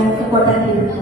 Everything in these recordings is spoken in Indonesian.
dengan kekuatan diriku.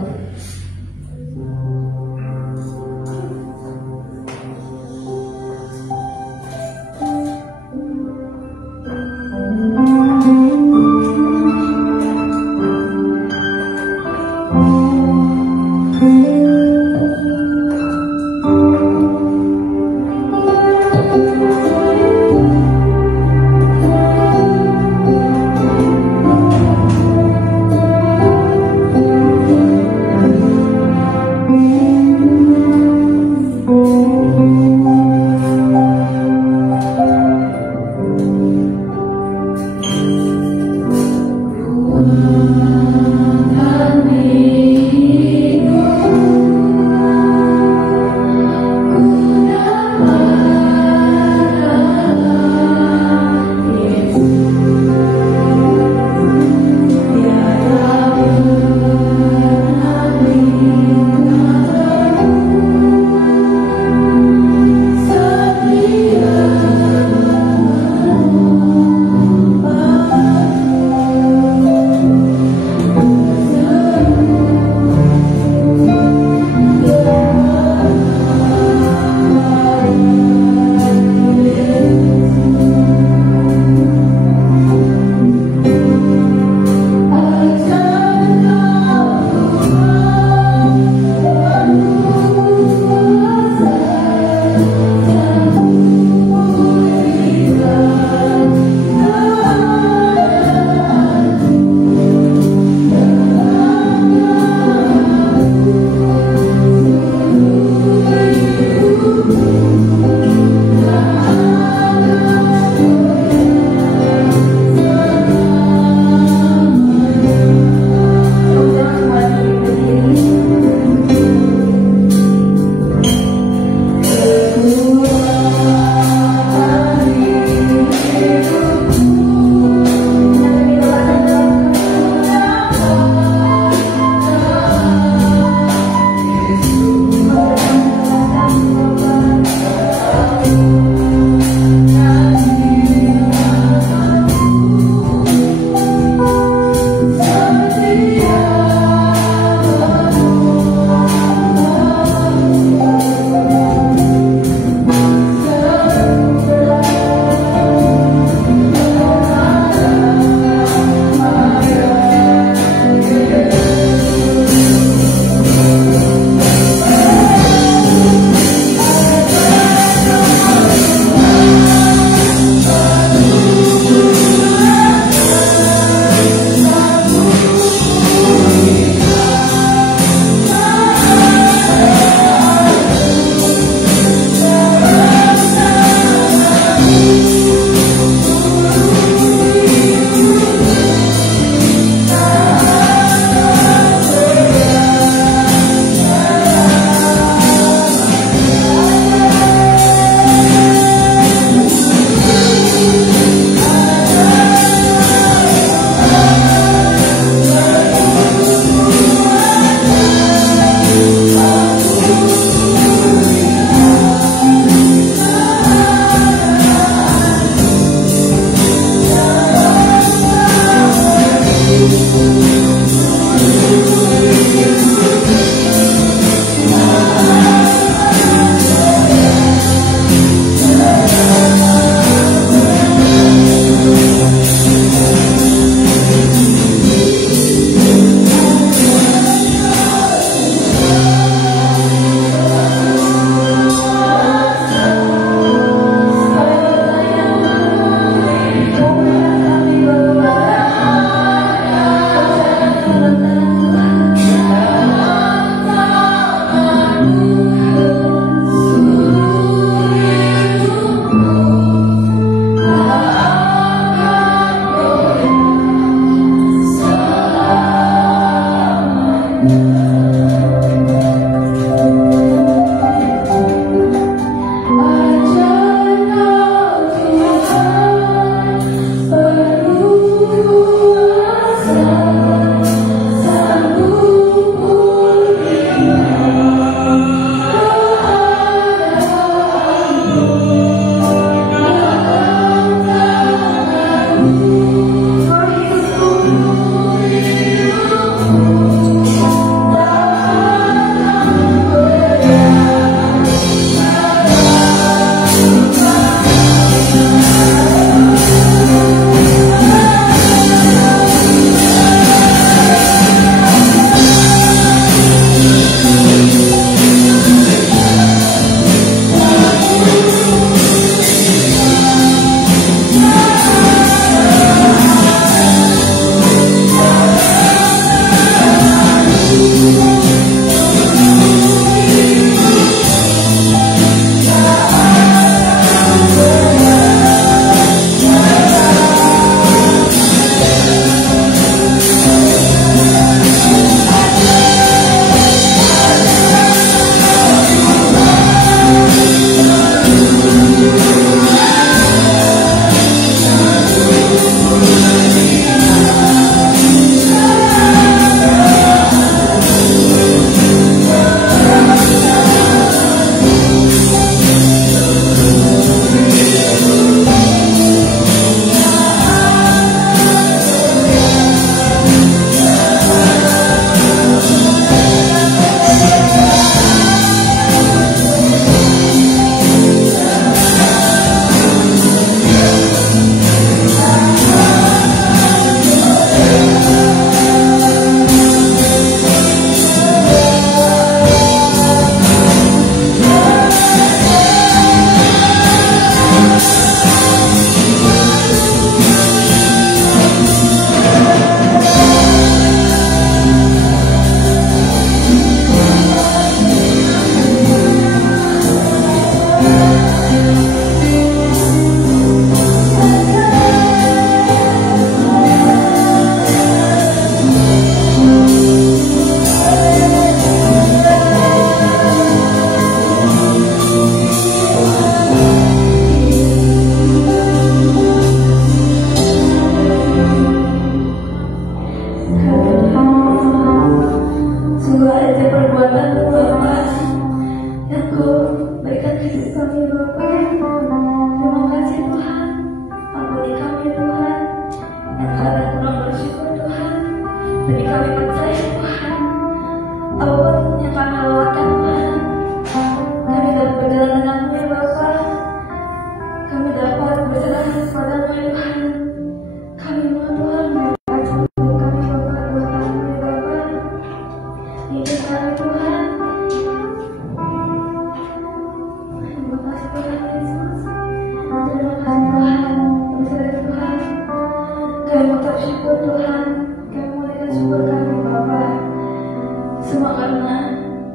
Semua karena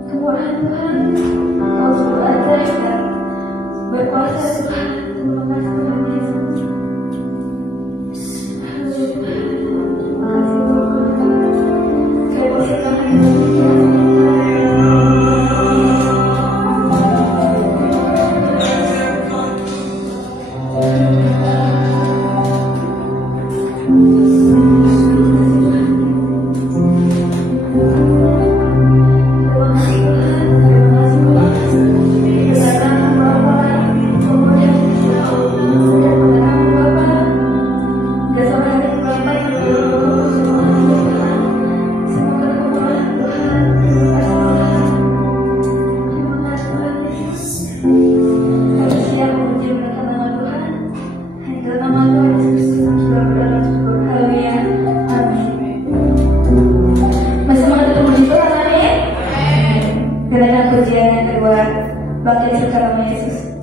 kemurahan Tuhan. Kau sungguh ajaib dan berkuasa Tuhan. Terima kasih Tuhan Yesus. Haleluya Tuhan. Terima kasih Tuhan. Kau bersihkan bangkit secara Yesus.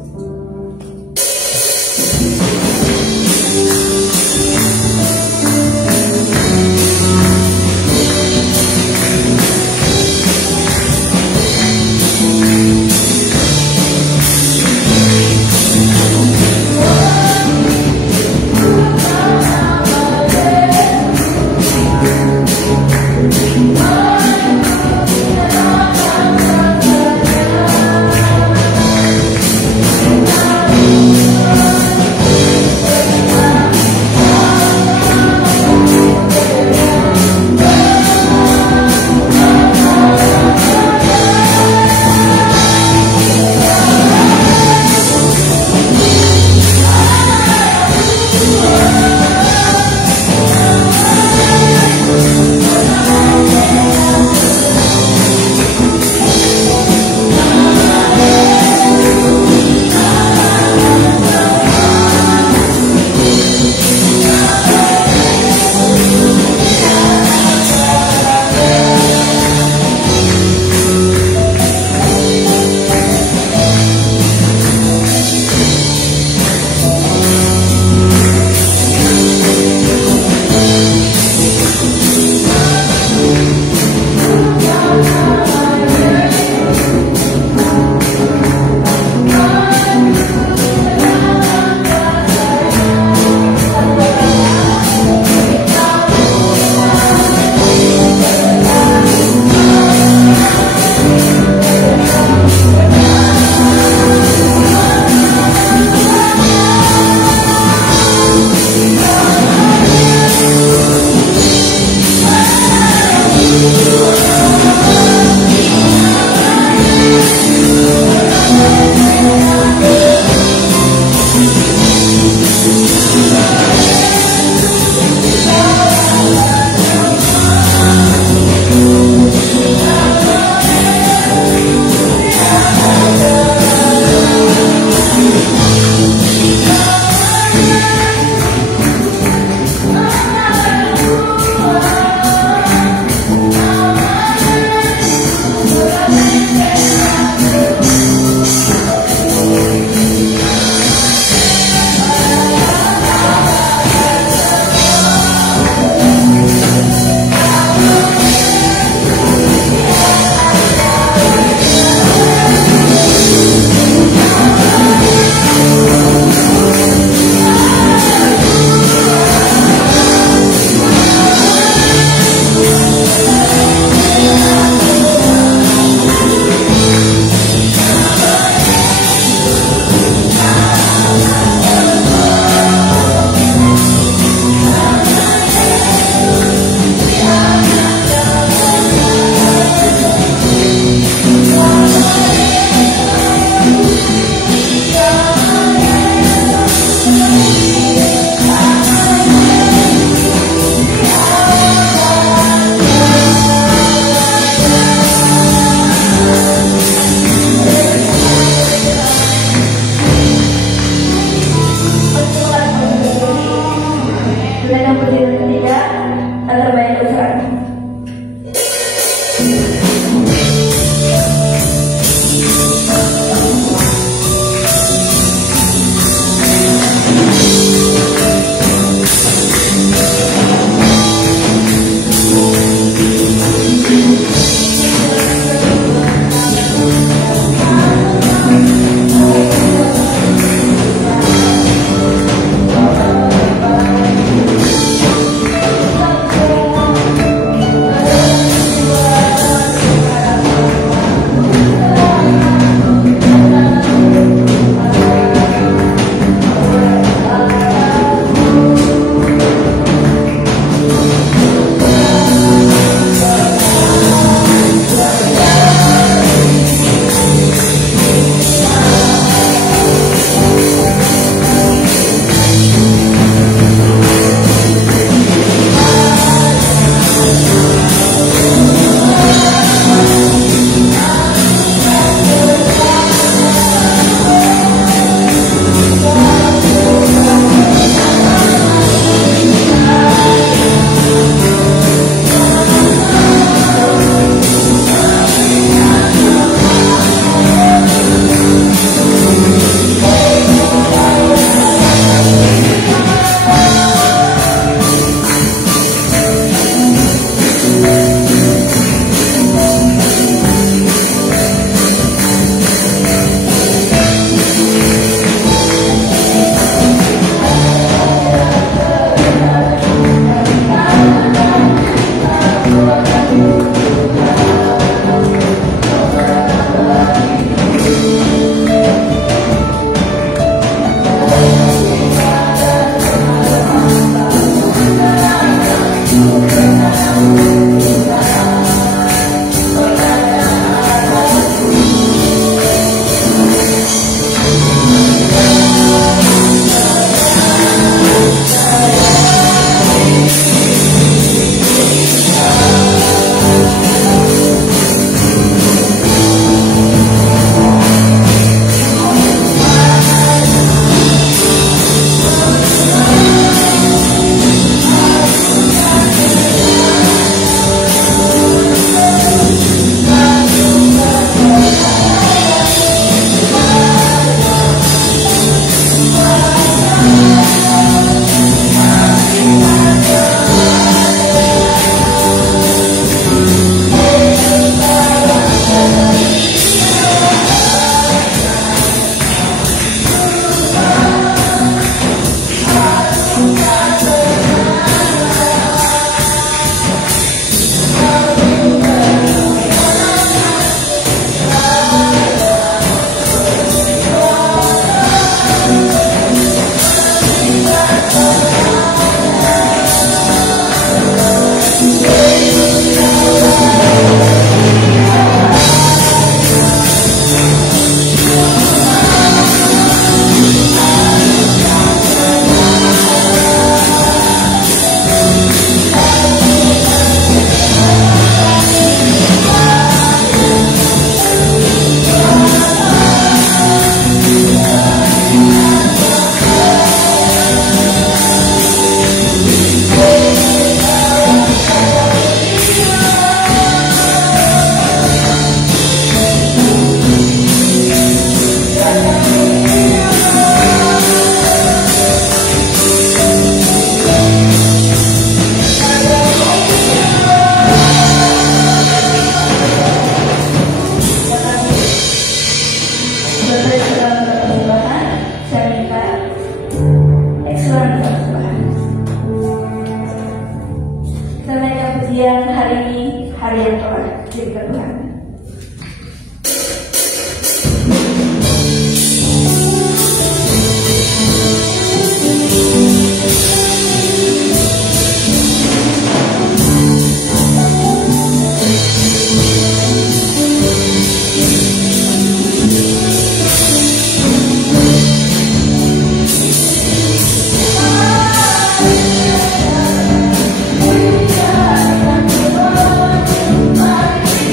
kalian telah cerita Tuhan.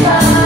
Bye.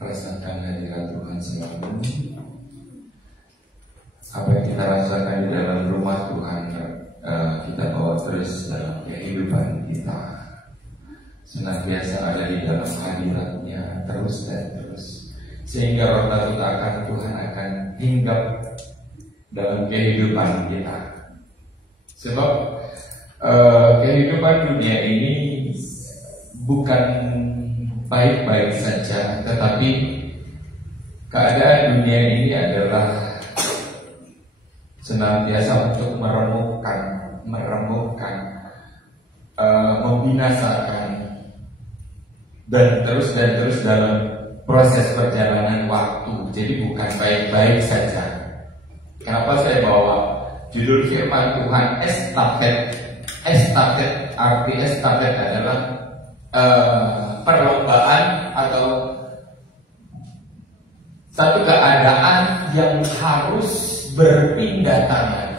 Rasakan hadirat Tuhan selalu. Apa yang kita rasakan di dalam rumah Tuhan, kita bawa terus dalam kehidupan kita. Senantiasa ada di dalam hadirat-Nya terus dan terus, sehingga roh takut akan Tuhan akan hinggap dalam kehidupan kita. Sebab kehidupan dunia ini bukan baik-baik saja, tetapi keadaan dunia ini adalah senantiasa untuk meremukkan, membinasakan, dan terus dalam proses perjalanan waktu. Jadi bukan baik-baik saja. Kenapa saya bawa judul firman Tuhan estafet? Estafet, arti estafet adalah perlombaan atau satu keadaan yang harus berpindah tangan.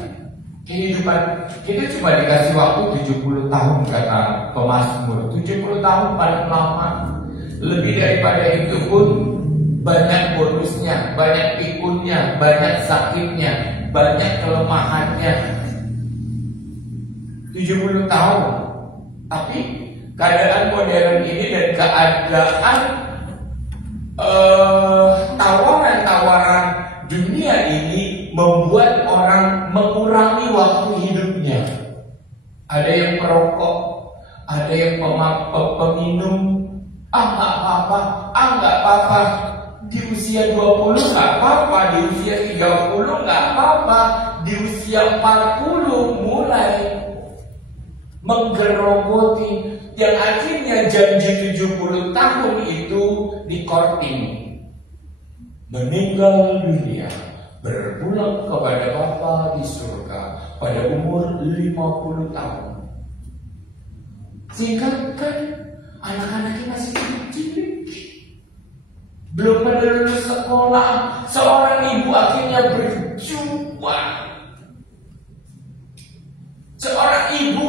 Kehidupan kita cuma dikasih waktu 70 tahun, kata pemazmur. 70 tahun paling lama. Lebih daripada itu pun banyak bonusnya, banyak pikunnya, banyak sakitnya, banyak kelemahannya. 70 tahun. Tapi keadaan modern ini dan keadaan tawaran-tawaran dunia ini membuat orang mengurangi waktu hidupnya. Ada yang perokok, ada yang peminum. Nggak apa-apa. Di usia 20 nggak apa-apa, di usia 30 nggak apa-apa, di usia 40 mulai menggerogoti, yang akhirnya janji 70 tahun itu dikorting, meninggal dunia, berpulang kepada Bapa di surga pada umur 50 tahun. Sehingga kan anak-anaknya masih kecil, belum pada lulus sekolah. Seorang ibu akhirnya berjuang. Seorang ibu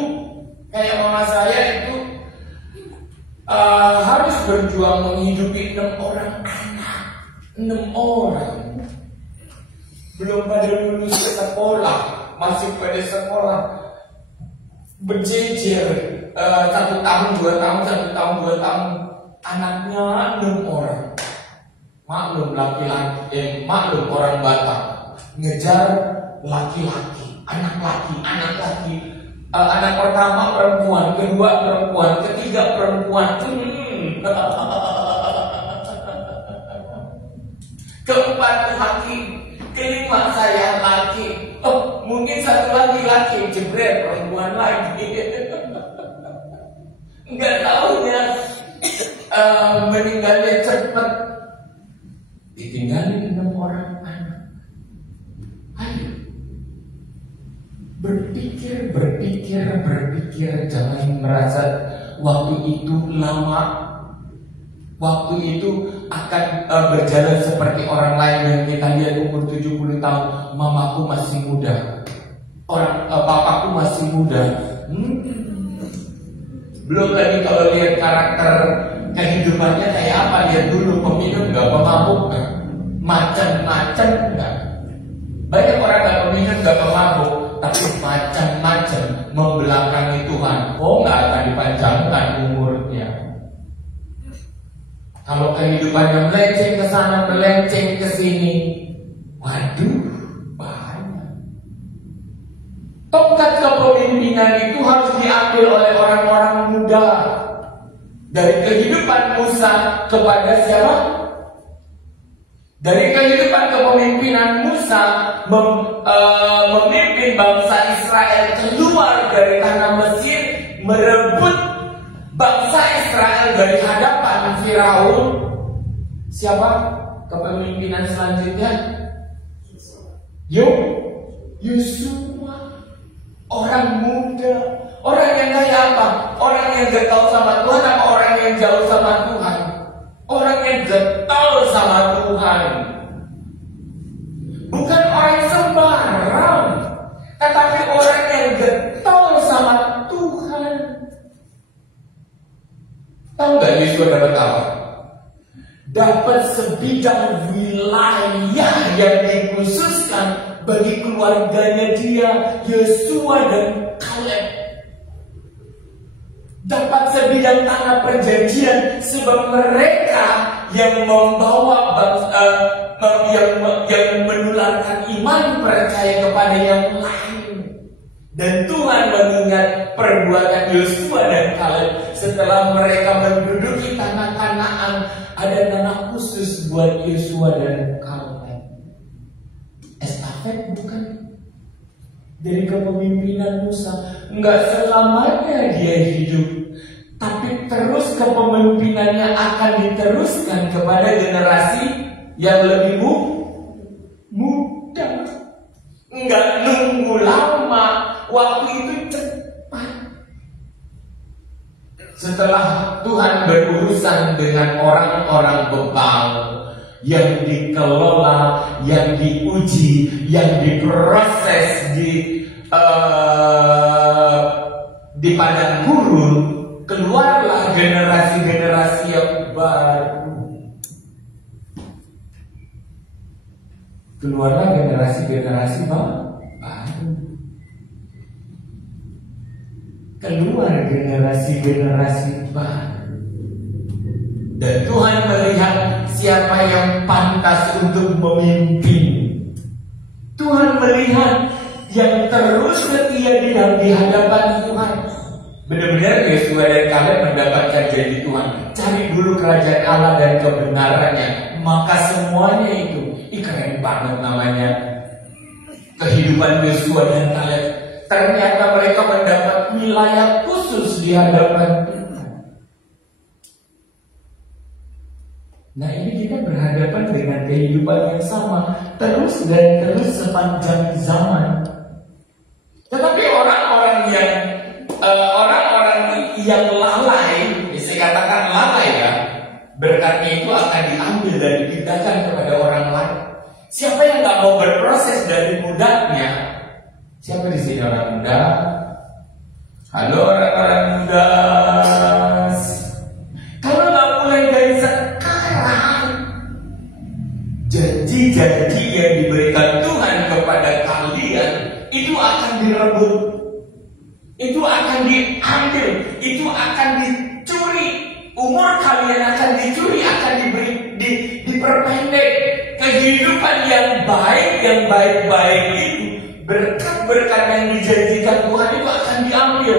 kayak mama saya itu harus berjuang menghidupi 6 orang anak. 6 orang belum pada lulus sekolah, masih pada sekolah berjejer, 1 tahun, 2 tahun, 1 tahun, 2 tahun. Anaknya 6 orang. Maklum laki-laki, maklum orang Batak ngejar laki-laki, anak laki. Anak pertama perempuan, kedua perempuan, ketiga perempuan, keempat laki, kelima saya laki. Mungkin 1 laki-laki, jebret perempuan lagi. Enggak tahunya meninggalnya cepat, ditinggalin 6 orang anak. Ayo berpikir, jangan merasa waktu itu lama. Waktu itu akan berjalan seperti orang lain yang kita lihat umur 70 tahun. Mamaku masih muda, papaku masih muda. Belum lagi kalau lihat karakter kehidupannya kayak apa. Lihat dulu, peminum nggak, pemabuk nggak, macam-macam nggak. Banyak orang nggak peminum, nggak pemabuk, tapi macam-macam membelakangi Tuhan. Nggak akan dipanjangkan umurnya. Kalau kehidupannya melenceng ke sana, melenceng ke sini, waduh, banyak. Tongkat kepemimpinan itu harus diambil oleh orang-orang muda. Dari kehidupan Musa kepada siapa? Dari kehidupan kepemimpinan Musa memimpin bangsa Israel keluar dari tanah Mesir, merebut bangsa Israel dari hadapan Firaun. Siapa kepemimpinan selanjutnya? Yosua. Orang muda. Orang yang kayak apa? Orang yang getol sama Tuhan apa orang yang jauh sama Tuhan? Orang yang getol sama Tuhan. Bukan orang sembarang, tetapi orang yang getol sama Tuhan. Tahu nggak Yosua dapat apa? Dapat sebidang wilayah yang dikhususkan bagi keluarganya dia, Yosua dan Kaleb. Dapat sebidang tanah perjanjian sebab mereka yang membawa yang menularkan iman percaya kepada yang lain. Dan Tuhan mengingat perbuatan Yosua dan Kaleb setelah mereka menduduki tanah Kanaan. Ada nama khusus buat Yosua dan Kaleb. Estafet bukan? Dari kepemimpinan Musa. Enggak selamanya dia hidup, tapi terus kepemimpinannya akan diteruskan kepada generasi yang lebih muda. Enggak nunggu lama. Waktu itu cepat. Setelah Tuhan berurusan dengan orang-orang bebal yang dikelola, yang diuji, yang diproses di padang gurun, keluarlah generasi-generasi yang baru. Keluarlah generasi-generasi baru. Keluar generasi-generasi baru. Dan Tuhan melihat siapa yang pantas untuk memimpin. Tuhan melihat yang terus setia di hadapan Tuhan. Benar-benar Yosua dan Kaleb mendapatkan janji Tuhan. Cari dulu kerajaan Allah dan kebenarannya, maka semuanya itu keren banget namanya. Kehidupan Yosua dan Kaleb, ternyata mereka mendapat wilayah khusus di hadapan Tuhan. Nah, ini kita berhadapan dengan kehidupan yang sama terus dan terus sepanjang zaman. Tetapi orang-orang yang lalai, saya katakan lalai ya, berkatnya itu akan diambil dan dipindahkan kepada orang lain. Siapa yang nggak mau berproses dari mudanya? Siapa di sini orang muda? Halo orang-orang muda. Kalau nggak mulai dari sekarang, janji-janji yang diberikan Tuhan kepada kalian itu akan direbut, itu akan diambil, itu akan dicuri. Umur kalian akan dicuri, akan diperpendek. Kehidupan yang baik-baik itu, berkat-berkat yang dijanjikan Tuhan itu akan diambil.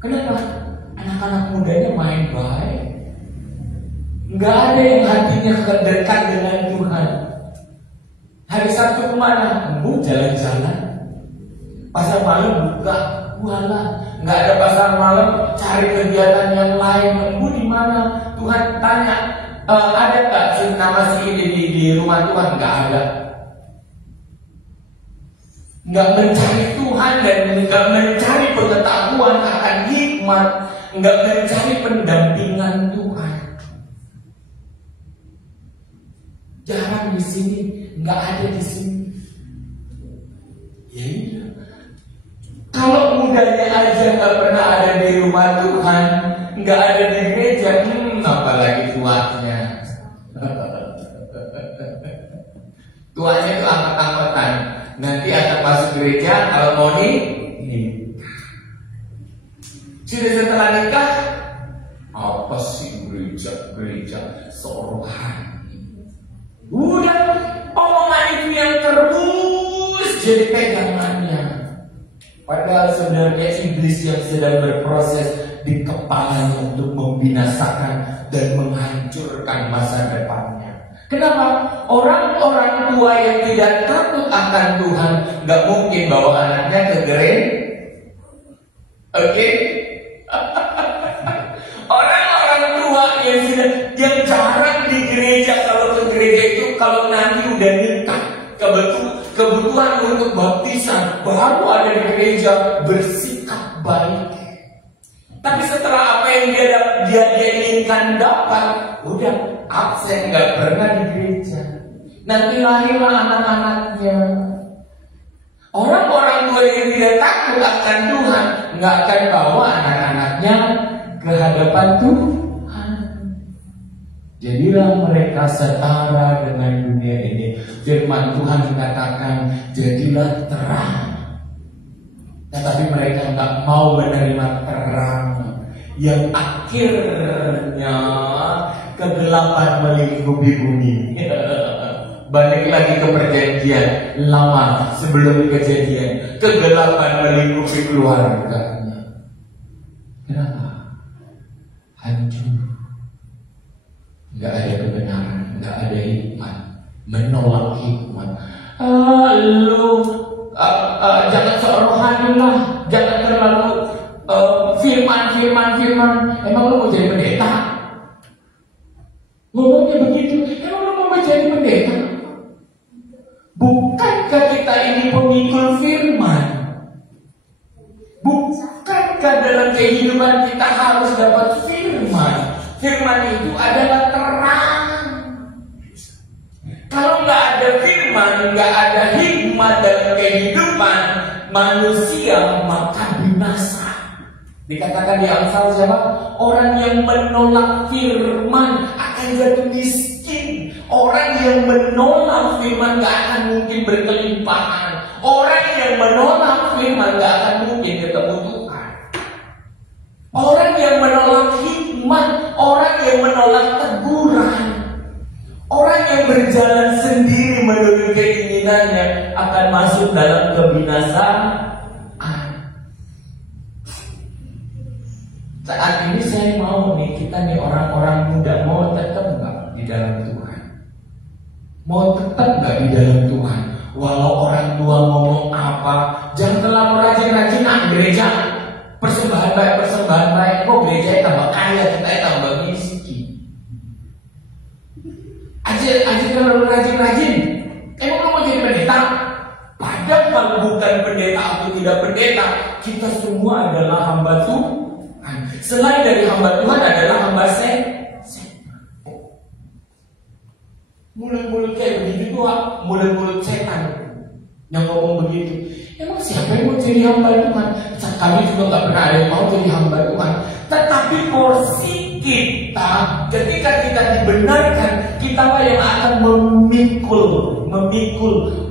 Kenapa? Anak-anak mudanya main baik, nggak ada yang hatinya dekat dengan Tuhan. Hari Sabtu kemana? Jalan-jalan. Pasar malam buka, walah. Nggak ada pasar malam, cari kegiatan yang lain. Di mana? Tuhan tanya, ada nggak nama si ini di rumah Tuhan? Nggak ada. Nggak mencari Tuhan dan nggak mencari pengetahuan akan hikmat, nggak mencari pendampingan Tuhan. Jarang di sini, nggak ada di sini. Ya iya. Kalau mudanya aja nggak pernah ada di rumah Tuhan, nggak ada di gereja, apalagi tuanya. Tuanya itu angkat-angkatan. Nanti akan masuk gereja kalau mau nikah. Sudah setelah nikah, apa sih gereja sorohani? Udah omongan itu yang terus jadi pegangannya. Padahal sebenarnya iblis yang sedang berproses di kepalanya untuk membinasakan dan menghancurkan masa depannya. Kenapa? Orang-orang tua yang tidak takut akan Tuhan gak mungkin bawa anaknya ke gereja. Oke? Orang-orang tua yang jarang di gereja, kalau ke gereja itu kalau nanti udah nikah, kebutuhan untuk baptisan baru ada di gereja, bersikap baik. Tapi setelah apa yang dia inginkan dapat, udah absen, nggak pernah di gereja. Nanti lahirlah anak-anaknya. Orang-orang tua yang tidak takut akan Tuhan nggak akan bawa anak-anaknya ke hadapan Tuhan. Jadilah mereka setara dengan dunia ini. Firman Tuhan mengatakan, jadilah terang. Tetapi mereka nggak mau menerima terang, yang akhirnya kegelapan melingkupi bumi. balik lagi ke perjanjian lama sebelum kejadian. Kegelapan melingkupi keluarganya. Kenapa? Hancur. Gak ada kebenaran, gak ada hikmat, menolak hikmat. Lu jangan serohani lah, jangan terlalu firman. Emang lu mau jadi pendeta? Ngomongnya begitu, emang lu mau jadi pendeta? Bukankah kita ini pemikul firman? Bukankah dalam kehidupan kita harus dapat firman? Firman itu adalah terang. Kalau nggak ada firman, nggak ada hikmat dalam kehidupan manusia, maka binasa. Dikatakan di Amsal siapa? Orang yang menolak firman akan jatuh miskin. Orang yang menolak firman nggak akan mungkin berkelimpahan. Orang yang menolak firman nggak akan mungkin ketemu Tuhan. Orang yang menolak hikmat, orang yang menolak teguran, orang yang berjalan sendiri menurut keinginannya akan masuk dalam kebinasaan. Saat ini saya mau nih, kita nih orang-orang muda mau tetap nggak di dalam Tuhan? Mau tetap nggak di dalam Tuhan? Walau orang tua ngomong apa, jangan terlalu rajin-rajin gereja. Persembahan baik, kok gereja tambah kaya, kita tambah miskin. Aja terlalu rajin-rajin. Emang lu mau jadi pendeta? Padahal bukan pendeta atau tidak pendeta, kita semua adalah hamba Tuhan. Selain dari hamba Tuhan adalah hamba setan. Mulut-mulut kayak begitu tuh, mulut-mulut setan yang ngomong begitu. Emang siapa yang mau jadi hamba Tuhan? Kami juga nggak pernah ada yang mau jadi hamba Tuhan. Tetapi porsi kita, ketika kita dibenarkan, kita lah yang akan memikul,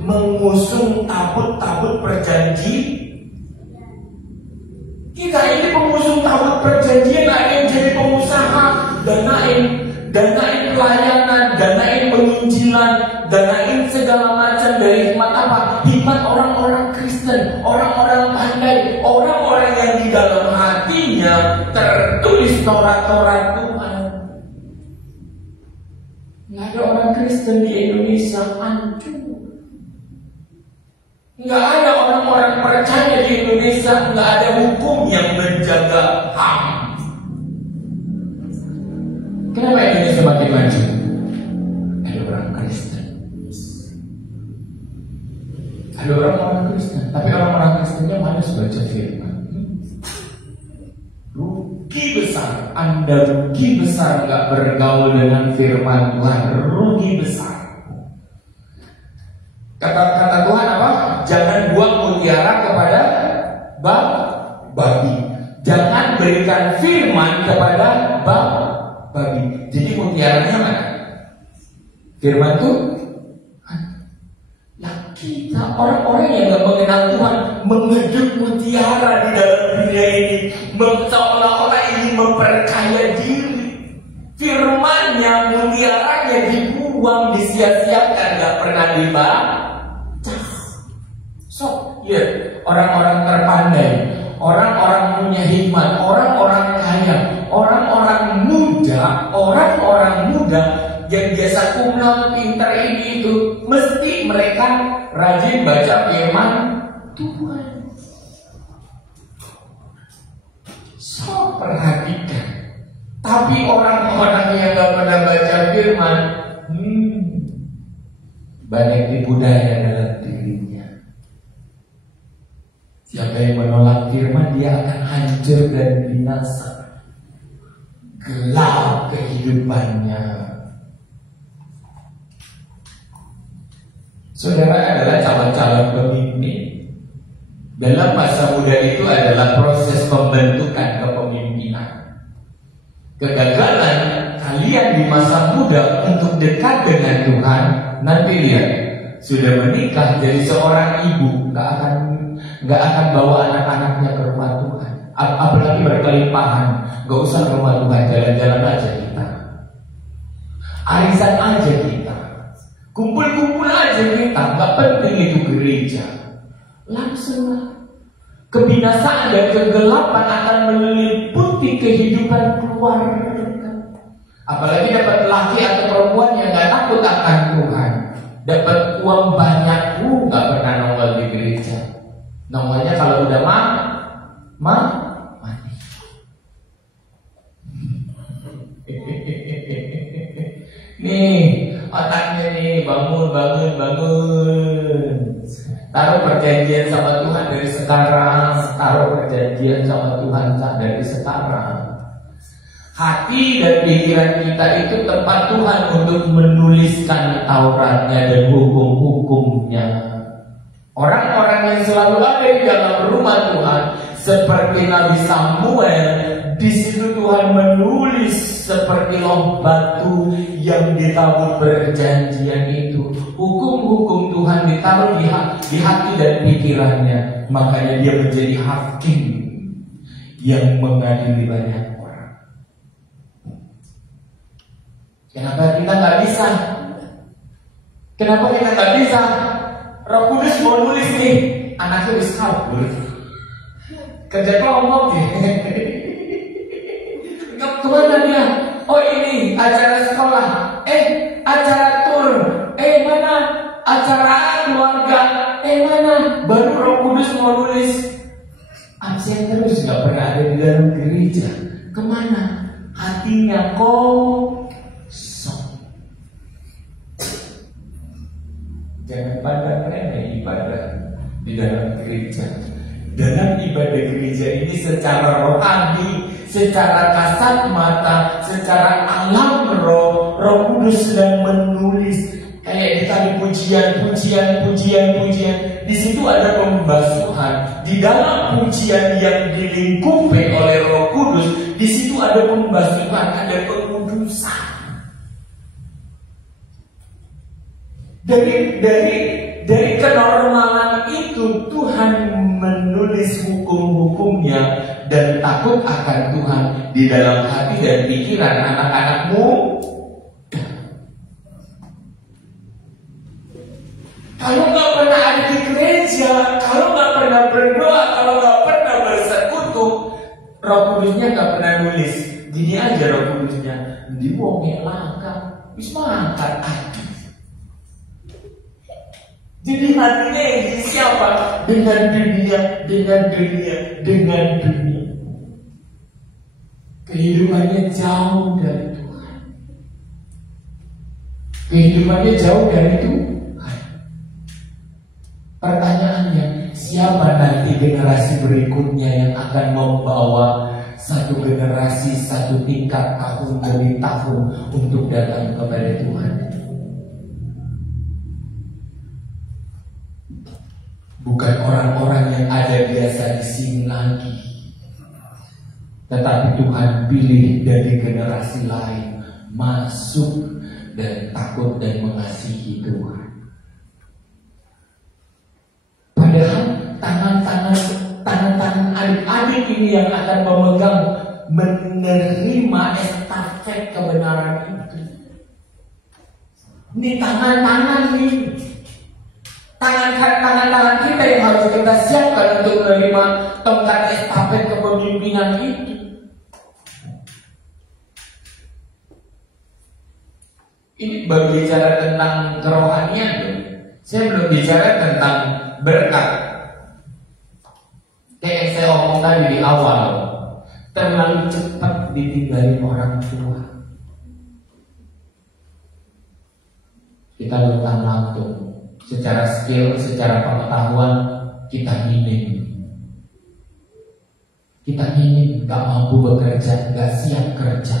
mengusung tabut-tabut perjanjian. Kita ini pengusung tabut perjanjian, ada yang jadi pengusaha, danain pelayanan, danain penginjilan, danain segala macam dari hikmat apa? Hikmat orang-orang Kristen, orang-orang pandai, orang-orang yang di dalam hatinya tertulis Taurat Tuhan. Nggak ada orang Kristen di Indonesia, hancur. Nggak ada orang-orang percaya di Indonesia, nggak ada hukum yang menjaga HAM. Kenapa Indonesia makin maju? Ada orang Kristen. Ada orang-orang Kristen, tapi orang-orang Kristennya malas baca firman. Rugi besar, Anda rugi besar nggak bergaul dengan firman Tuhan, rugi besar. Kata Tuhan apa? Jangan buang mutiara kepada babi. Jangan berikan firman kepada babi. Jadi mutiaranya mana? Firman itu. Nah, kita orang-orang yang gak mengenal Tuhan mengeduk mutiara di dalam dunia ini, seolah-olah ini memperkaya diri. Firmannya, mutiaranya dibuang, disia-siakan, gak pernah dibaca. Ya, orang-orang terpandai, orang-orang punya hikmat, orang-orang kaya, orang-orang muda yang biasa kumlot, pintar ini itu, mesti mereka rajin baca firman Tuhan. So, perhatikan. Tapi orang-orang yang gak pernah baca firman, banyak tipu daya dalam dirinya. Siapa yang menolak firman, dia akan hancur dan binasa. Gelap kehidupannya. Saudara adalah calon-calon pemimpin. Dalam masa muda itu adalah proses pembentukan kepemimpinan. Kegagalan kalian di masa muda untuk dekat dengan Tuhan, nanti lihat, sudah menikah jadi seorang ibu, nggak akan bawa anak-anaknya ke rumah Tuhan. Apalagi berkelimpahan, nggak usah ke rumah Tuhan, jalan-jalan aja kita, arisan aja kita, Kumpul-kumpul aja kita, nggak penting itu gereja. Langsunglah kebinasaan dan kegelapan akan meliputi kehidupan keluarga. Apalagi dapat laki atau perempuan yang nggak takut akan Tuhan, dapat uang banyak, nggak pernah nongol di gereja. Nongolnya kalau udah mati. Nih otaknya nih, bangun. Taruh perjanjian sama Tuhan dari sekarang. Dari sekarang. Hati dan pikiran kita itu tempat Tuhan untuk menuliskan Tauratnya dan hukum-hukumnya. Orang-orang yang selalu ada di dalam rumah Tuhan, seperti Nabi Samuel, di situ Tuhan menulis seperti loh batu yang ditabur perjanjian itu. Hukum-hukum Tuhan ditaruh di hati dan pikirannya. Makanya dia menjadi hakim yang mengadili banyak orang. Kenapa kita nggak bisa? Roh Kudus mau nulis nih, anaknya wis kabur. Kerja kelompok ya. Kemana dia? Oh ini acara sekolah. Acara tur. Mana? Acara keluarga. Mana? Baru Roh Kudus mau nulis. Absen terus, gak pernah ada di dalam gereja. Kemana? Hatinya kosong. Jangan pandang remeh ibadah di dalam gereja. Dalam ibadah gereja ini secara rohani, secara kasat mata, secara alam roh Kudus sedang menulis. Kayak di tadi pujian. Di situ ada pembasuhan. Di dalam pujian yang dilingkupi oleh Roh Kudus, di situ ada pembasuhan, ada pengudusan. Dari kenormalan itu Tuhan menulis hukum-hukumnya dan takut akan Tuhan di dalam hati dan pikiran anak-anakmu. Kalau nggak pernah ada di gereja, kalau nggak pernah berdoa, kalau nggak pernah bersekutu, Roh Kudusnya nggak pernah nulis. Gini aja Roh Kudusnya, di wongnya langka, bisa mangkat aja. Jadi hatinya yang siapa? Dengan dunia. Kehidupannya jauh dari Tuhan. Pertanyaannya, siapa nanti generasi berikutnya yang akan membawa satu generasi, satu tingkat tahun demi tahun untuk datang kepada Tuhan? Bukan orang-orang yang ada biasa di sini lagi, tetapi Tuhan pilih dari generasi lain masuk dan takut dan mengasihi Tuhan. Padahal tangan-tangan adik-adik ini yang akan menerima estafet kebenaran itu. Ini tangan-tangan kita yang harus kita siapkan untuk menerima tongkat estafet kepemimpinan itu. Ini baru bicara tentang kerohanian. Saya belum bicara tentang berkat. Kayak saya omong tadi di awal, terlalu cepat ditinggalin orang tua. Kita luntang lantung. Secara skill, secara pengetahuan kita minim, gak mampu bekerja, gak siap kerja.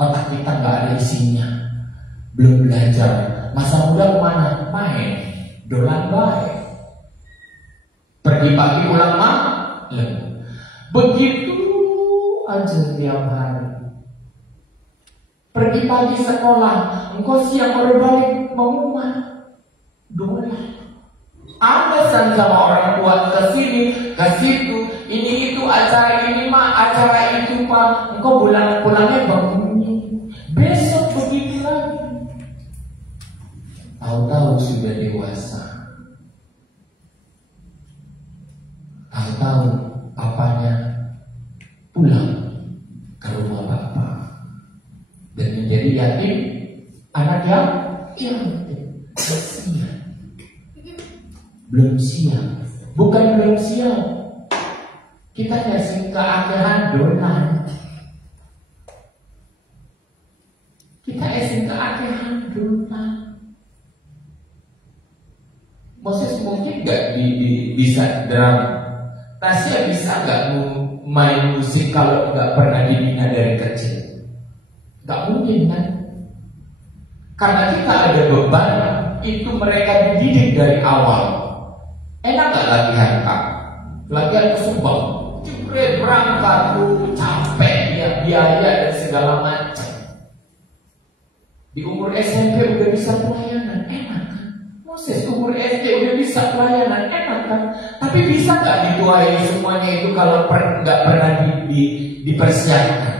Otak kita gak ada isinya, belum belajar. Masa muda kemana? Main, dolan baik, pergi pagi pulang malam, begitu aja tiap hari. Pergi pagi sekolah, engkau siang baru balik mau rumah. Doa. Alasan sama orang tua ke sini, ke situ, ini itu acara ini mah, acara itu mah, engkau pulangnya begini. Besok begitu lagi. Tahu tahu sudah dewasa, tahu papanya pulang ke rumah bapak dan menjadi yatim, anak yang belum siap. Bukan belum siap, kita ngasih keakehan donan. Kita esin keakehan donan. Moses mungkin gak bisa drum. Tasya bisa gak main musik kalau gak pernah dibina dari kecil? Gak mungkin kan? Karena kita ada beban, itu mereka dididik dari awal. Enak gak latihan kak? Latihan kesumbang, jepret berangkat, capek ya, biaya dan segala macam. Di umur SMP udah bisa pelayanan, enak kan? Moses umur SD udah bisa pelayanan, enak kan? Tapi bisa gak dituai semuanya itu kalau gak pernah dipersiapkan?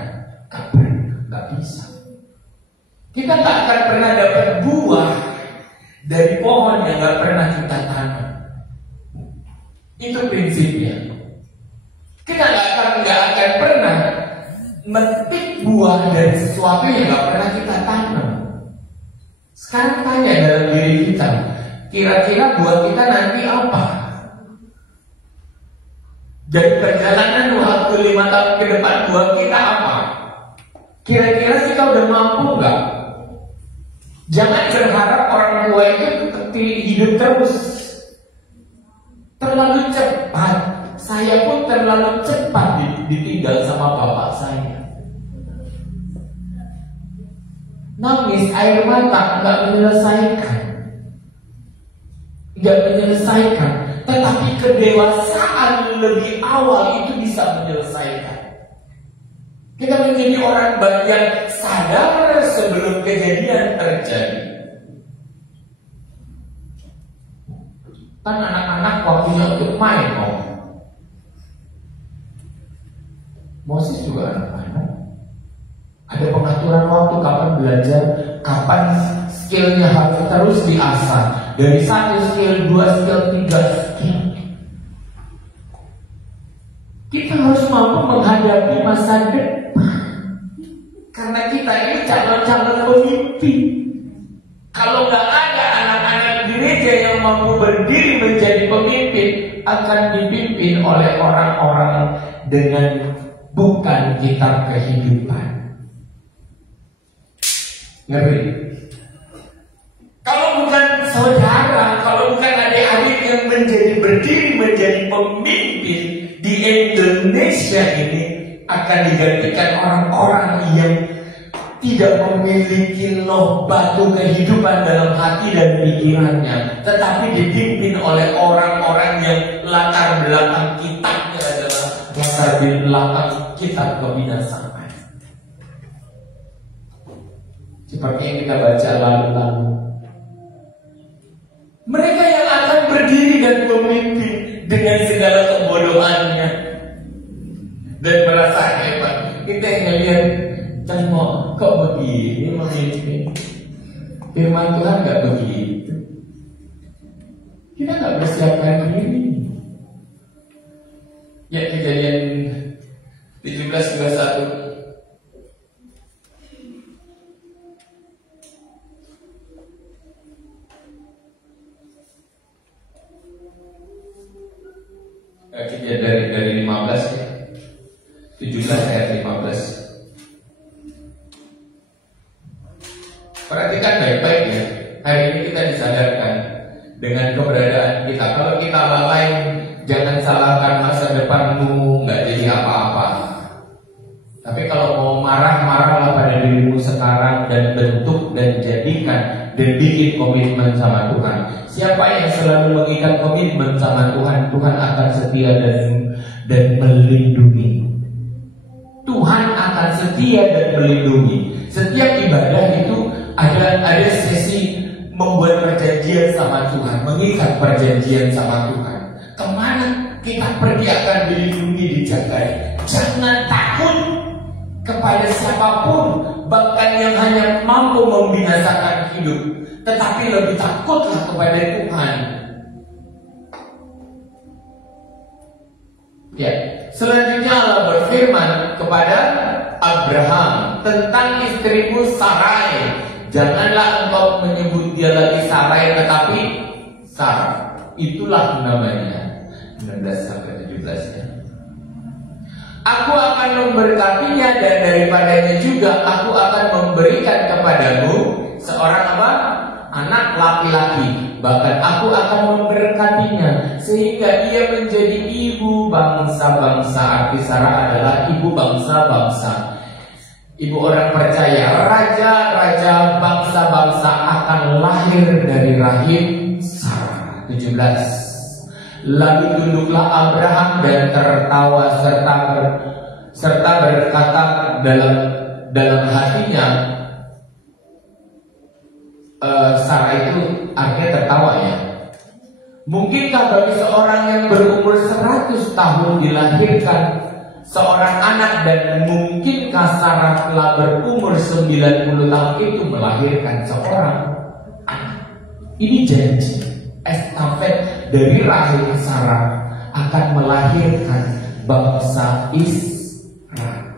Gak bisa. Kita gak akan pernah dapat buah dari pohon yang gak pernah kita tanam. Itu prinsipnya. Kita gak akan pernah memetik buah dari sesuatu yang gak pernah kita tanam. Sekarang tanya dalam diri kita, kira-kira buah kita nanti apa? Jadi perjalanan waktu 5 tahun ke depan buah kita apa? Kira-kira kita udah mampu gak? Jangan berharap orang tua itu hidup terus. Terlalu cepat. Saya pun terlalu cepat ditinggal sama bapak saya. Nangis air mata nggak menyelesaikan. Tetapi kedewasaan lebih awal itu bisa menyelesaikan. Kita menjadi orang bagian sadar sebelum kejadian terjadi. Kan anak-anak waktunya untuk main mau. Moses juga anak-anak. Ada pengaturan waktu kapan belajar, kapan skillnya harus terus diasah. Dari 1 skill, 2 skill, 3 skill. Kita harus mampu menghadapi masa depan. Karena kita ini calon-calon pemimpin. Kalau nggak ada anak-anak gereja yang mampu berdiri menjadi pemimpin, akan dipimpin oleh orang-orang dengan bukan kitab kehidupan. Ngerti? Kalau bukan saudara, kalau bukan adik-adik yang berdiri menjadi pemimpin di Indonesia ini, akan digantikan orang-orang yang tidak memiliki loh batu kehidupan dalam hati dan pikirannya, tetapi dipimpin oleh orang-orang yang latar belakang kitabnya adalah latar belakang kitab kebinasaan. Seperti yang kita baca lalu-lalu. Mereka yang akan berdiri dan memimpin dengan segala kebodohannya dan merasa hebat. Kita yang ngelihat, tengok kok begini memimpin. Firman Tuhan gak begitu. Kita gak bersiapkan diri. Ya, Kejadian 17:21. Kejadian dari 15 ya. 17 ayat 15. Perhatikan baik-baik ya. Hari ini kita disadarkan dengan keberadaan kita. Kalau kita lalai, jangan salahkan masa depanmu nggak jadi apa-apa. Tapi kalau mau marah-marahlah pada dirimu sekarang dan bentuk dan jadikan dan bikin komitmen sama Tuhan. Siapa yang selalu mengikat komitmen sama Tuhan, Tuhan akan setia dan melindungi. Tuhan akan setia dan melindungi. Setiap ibadah itu ada sesi membuat perjanjian sama Tuhan, mengikat perjanjian sama Tuhan. Kemana kita pergi akan dilindungi, dijaga. Jangan takut kepada siapapun, bahkan yang hanya mampu membinasakan hidup. tetapi lebih takutlah kepada Tuhan. Ya, selanjutnya Allah berfirman kepada Abraham tentang istrimu Sarai. Janganlah engkau menyebut dia lagi Sarai, tetapi Sarah. Itulah namanya. 19-17 ya. Aku akan memberkatinya, dan daripadanya juga aku akan memberikan kepadamu seorang apa? Anak laki-laki. Bahkan aku akan memberkatinya sehingga ia menjadi ibu bangsa-bangsa. Arti Sarah adalah ibu bangsa-bangsa. Ibu orang percaya raja-raja bangsa-bangsa akan lahir dari rahim Sarah. 17. Lalu tunduklah Abraham dan tertawa serta berkata dalam hatinya. Sarah itu artinya tertawa ya. Mungkinkah bagi seorang yang berumur 100 tahun dilahirkan seorang anak, dan mungkinkah Sarah telah berumur 90 tahun itu melahirkan seorang anak? Ini janji estafet dari rahim Sarah akan melahirkan bangsa Israel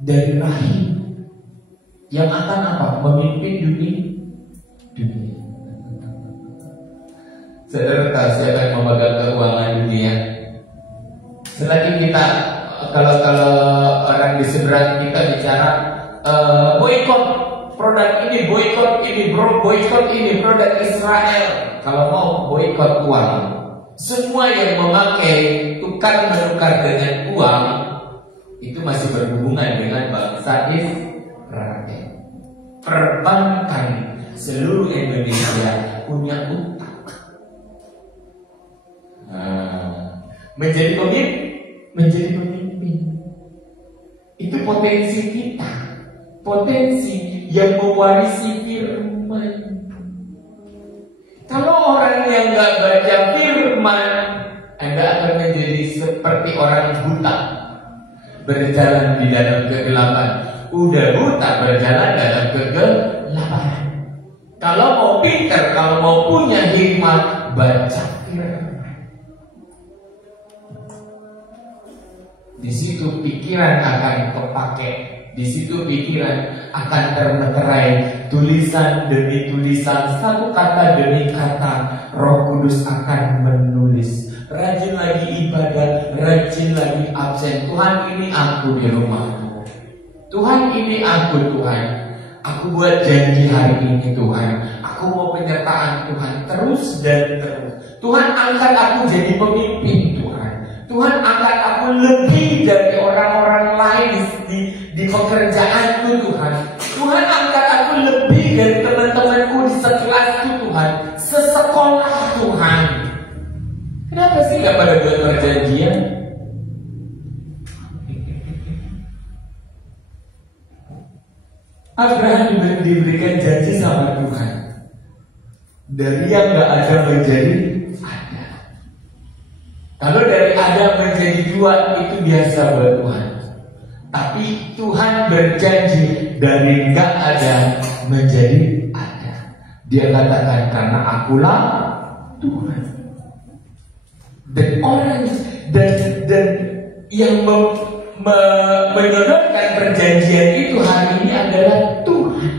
dari rahim yang akan apa? Memimpin dunia. Saudara tahu siapa yang memegang keuangan dunia? Selagi kita kalau orang di seberang kita bicara boikot produk ini, boikot ini, boikot ini produk Israel. Kalau mau boikot uang, semua yang memakai tukar menukar dengan uang itu masih berhubungan dengan bangsa Israel. Perbankan seluruh Indonesia punya utang. Menjadi pemimpin itu potensi kita, potensi yang mewarisi firman. Kalau orang yang nggak baca firman, Anda akan menjadi seperti orang buta berjalan di dalam kegelapan. Udah buta berjalan dalam kegelapan. Kalau mau pintar, kalau mau punya hikmat, baca firman. Di situ pikiran akan kepake, di situ pikiran akan termeterai, tulisan demi tulisan, satu kata demi kata, Roh Kudus akan menulis. Rajin lagi ibadah, rajin lagi absen. Tuhan, ini aku di rumahmu. Tuhan, ini aku, Tuhan. Aku buat janji hari ini, Tuhan. Aku mau penyertaan Tuhan terus dan terus. Tuhan, angkat aku jadi pemimpin, Tuhan. Tuhan, angkat aku lebih dari orang-orang lain di pekerjaanku, Tuhan. Tuhan, angkat aku lebih dari teman-temanku di sekelasku, Tuhan. Sesekolah, Tuhan. Kenapa sih gak pada buat perjanjian? Abraham diberikan janji sama Tuhan. Dari yang gak ada menjadi ada. Kalau dari ada menjadi dua, itu biasa buat Tuhan. Tapi Tuhan berjanji dari gak ada menjadi ada. Dia katakan, karena akulah Tuhan. Dan orang dan yang menyodorkan perjanjian itu hari ini adalah Tuhan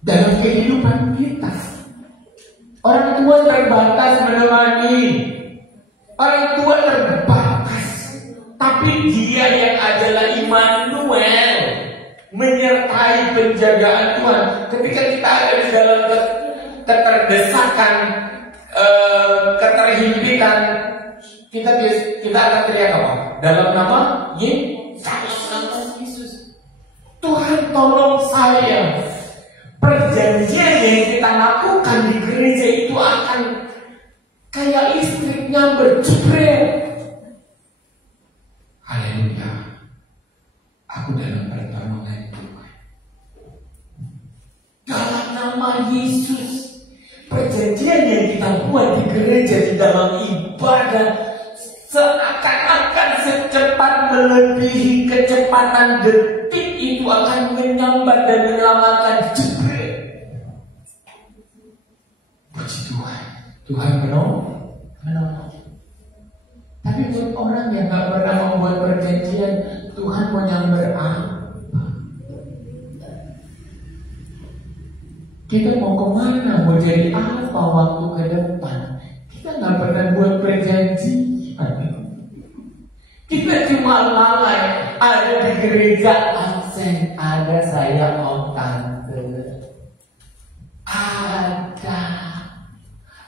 dalam kehidupan kita. Orang tua terbatas menemani, orang tua terbatas, tapi Dia yang adalah Immanuel menyertai penjagaan Tuhan. Ketika kita ada di dalam keterdesakan, keterhimpitan, kita akan teriak apa? Dalam nama Yesus. Tuhan, tolong saya. Perjanjian yang kita lakukan di gereja itu akan kayak listriknya berjebret. Haleluya. Aku dalam pertolongan Tuhan. Dalam nama Yesus. Perjanjian yang kita buat di gereja, di dalam ibadah, seakan-akan secepat melebihi kecepatan detik itu itu akan menyambat dan menyelamatkan. Jebret. Puji Tuhan, Tuhan menolong. Tapi buat orang yang gak pernah membuat perjanjian, Tuhan mau nyamber apa? Kita mau kemana? Mau jadi apa waktu ke depan? Kita gak pernah buat perjanjian. Kita cuma lalai. Ada di gereja absen, ada saya om tante. Ada.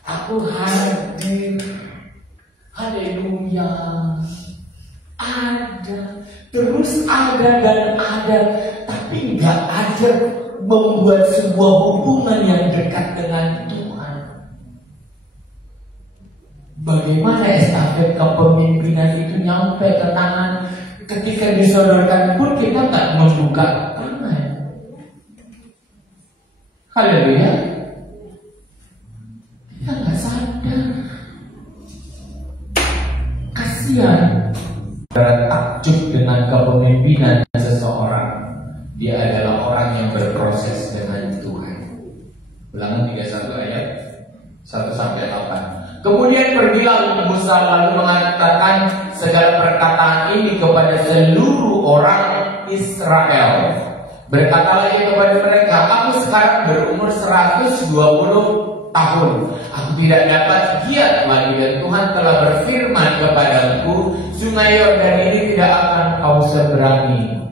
Aku hadir. Haleluya. Ada. Terus ada dan ada. Tapi gak ada membuat sebuah hubungan yang dekat dengan Tuhan. Bagaimana estafet kepemimpinan itu nyampe ke tangan? Ketika disodorkan pun kita tak membuka tangan. Haleluya. Kita gak sadar. Kasihan. Takjub dengan kepemimpinan seseorang. Dia adalah orang yang berproses dengan Tuhan. Ulangan 31 ayat 1-8. Kemudian pergilah Musa lalu mengatakan segala perkataan ini kepada seluruh orang Israel. Berkatalah ia kepada mereka, aku sekarang berumur 120 tahun. Aku tidak dapat giat lagi dan Tuhan telah berfirman kepadaku, sungai Yordan ini tidak akan kau seberangi.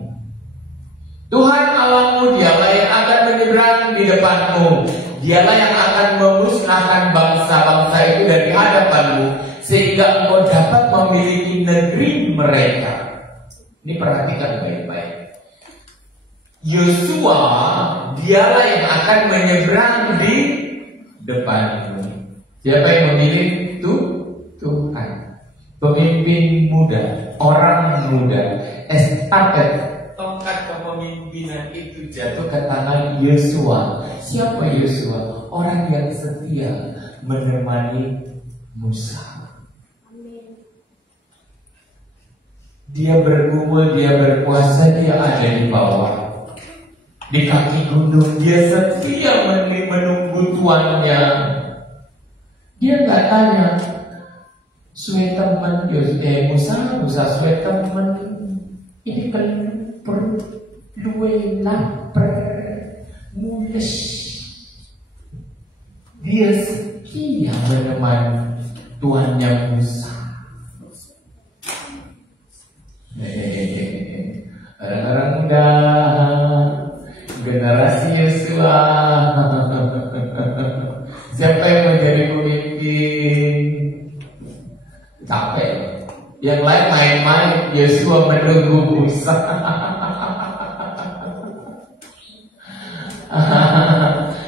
Tuhan Allahmu dialah yang akan menyeberang di depanmu. Dialah yang akan memusnahkan bangsa-bangsa itu dari hadapanmu, sehingga engkau dapat memiliki negeri mereka. Ini perhatikan baik-baik. Yosua dialah yang akan menyeberang di depanmu. Siapa yang memilih itu? Tuhan. Pemimpin muda, orang muda, estafet tongkat kepemimpinan itu jatuh ke tangan Yosua. Siapa Yosua? Orang yang setia menemani Musa. Dia bergumul, dia berpuasa, dia ada di bawah, di kaki gunung. Dia setia menunggu tuannya. Dia nggak tanya, suwe teman Musa suwe teman ini kan perut luwe lapar mules. Dia setia menemani tuannya Musa. Rendah generasi Yosua. Siapa yang menjadi pemimpin? Capek. Yang lain main-main, Yosua menunggu Musa.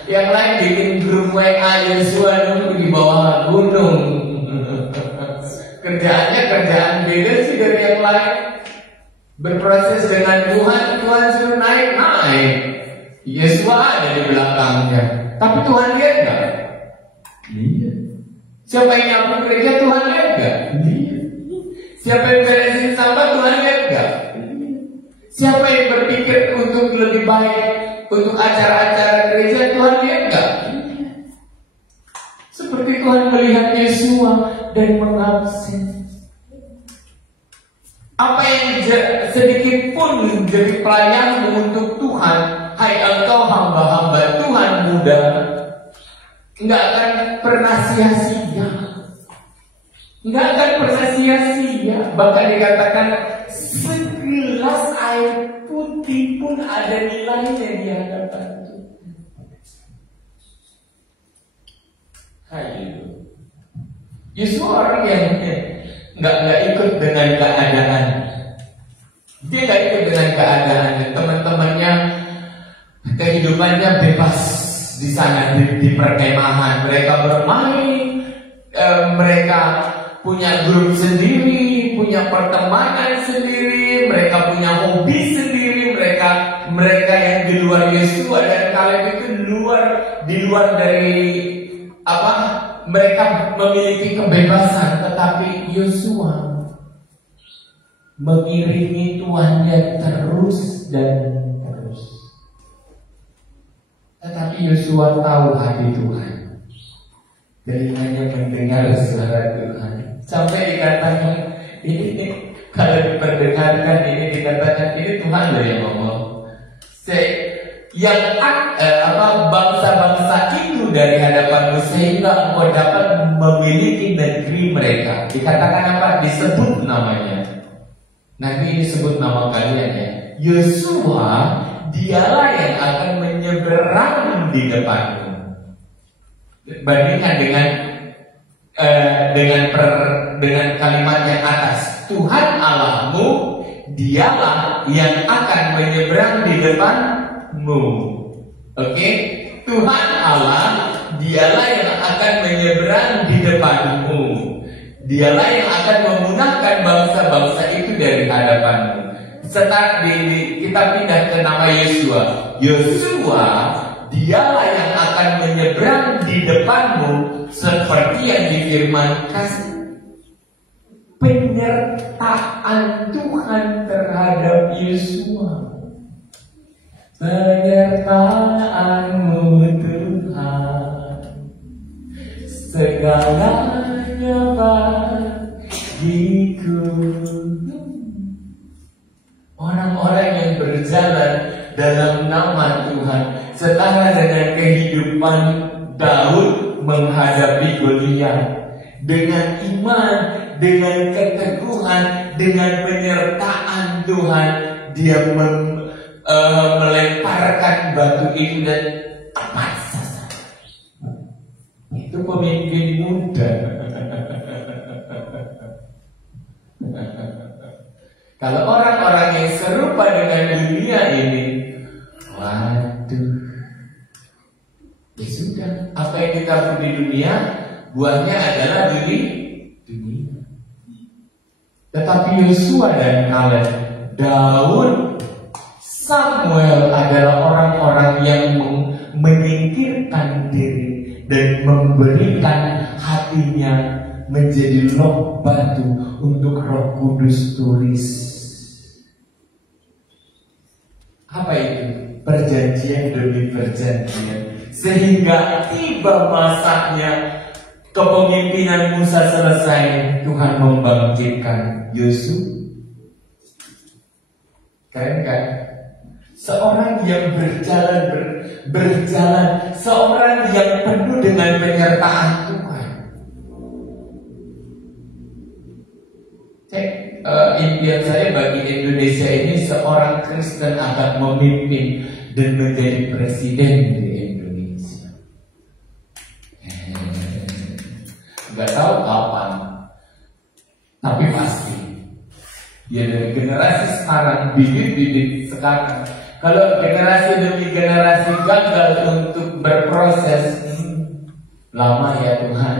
Yang lain bikin grup WA, Yosua nunggu di bawah gunung. Kerjaannya kerjaan beda sih dari yang lain. Berproses dengan Tuhan, Tuhan suruh naik. Yosua ada di belakangnya, tapi Tuhan lihat gak? Lihat. Siapa yang nyapu gereja, Tuhan lihat gak? Lihat. Siapa yang beresin sampah, Tuhan lihat gak? Siapa yang berpikir untuk lebih baik untuk acara-acara gereja, Tuhan lihat gak? Seperti Tuhan melihat Yosua dan mengabsen. Apa yang sedikit pun menjadi pelayanmu untuk Tuhan, hai engkau hamba-hamba Tuhan muda, nggak akan pernah sia-sia. Nggak akan pernah sia-sia. Bahkan dikatakan segelas air putih pun ada nilainya di hadapan Tuhan. Haleluya. Yosua orang yang nggak ikut dengan keadaan. Dia nggak ikut dengan keadaan. Teman-temannya kehidupannya bebas di sana di perkemahan. Mereka bermain, mereka punya grup sendiri, punya pertemanan sendiri, mereka punya hobi sendiri. Mereka yang di luar Yosua dan Kaleb itu di luar dari apa? Mereka memiliki kebebasan, tetapi Yosua mengiringi tuannya terus dan terus. Yosua tahu hati Tuhan. Telinganya mendengar suara Tuhan. Sampai dikatakan, ini nih, kalau diperdengarkan ini dikatakan ini Tuhan loh yang ngomong. Yang bangsa-bangsa itu dari hadapanmu sehingga engkau dapat memiliki negeri mereka. Dikatakan apa? Disebut namanya. Nanti disebut nama kalian ya. Yosua, dialah yang akan menyeberang di depanmu. Bandingkan dengan kalimat yang atas. Tuhan Allahmu, dialah yang akan menyeberang di depanmu. Oke? Tuhan Allah, dialah yang akan menyeberang di depanmu. Dialah yang akan memunahkan bangsa-bangsa itu dari hadapanmu. Kita pindah ke nama Yosua. Yosua, dialah yang akan menyeberang di depanmu seperti yang difirmankan. Penyertaan Tuhan terhadap Yosua. Penyertaanmu Tuhan, segalanya bagiku. Orang-orang yang berjalan dalam nama Tuhan setara dengan kehidupan Daud menghadapi Goliat. Dengan iman, dengan keteguhan, dengan penyertaan Tuhan, dia melemparkan batu itu dan tepat sasaran. Itu pemimpin muda. Kalau orang-orang yang serupa dengan dunia ini, waduh, ya sudah, apa yang kita di dunia, buahnya adalah dunia. Tetapi Yosua dan Kaleb, Daud, Samuel adalah orang-orang yang menyingkirkan diri dan memberikan hatinya menjadi loh batu untuk Roh Kudus tulis. Apa itu? Perjanjian demi perjanjian. Sehingga tiba masanya kepemimpinan Musa selesai, Tuhan membangkitkan Yosua. Keren kan? Seorang yang berjalan, seorang yang penuh dengan penyertaan Tuhan. Impian saya bagi Indonesia ini seorang Kristen akan memimpin dan menjadi presiden di Indonesia. Gak tahu kapan, tapi pasti. Ya dari generasi sekarang, bibit-bibit sekarang. Kalau generasi demi generasi gagal untuk berproses, lama ya Tuhan.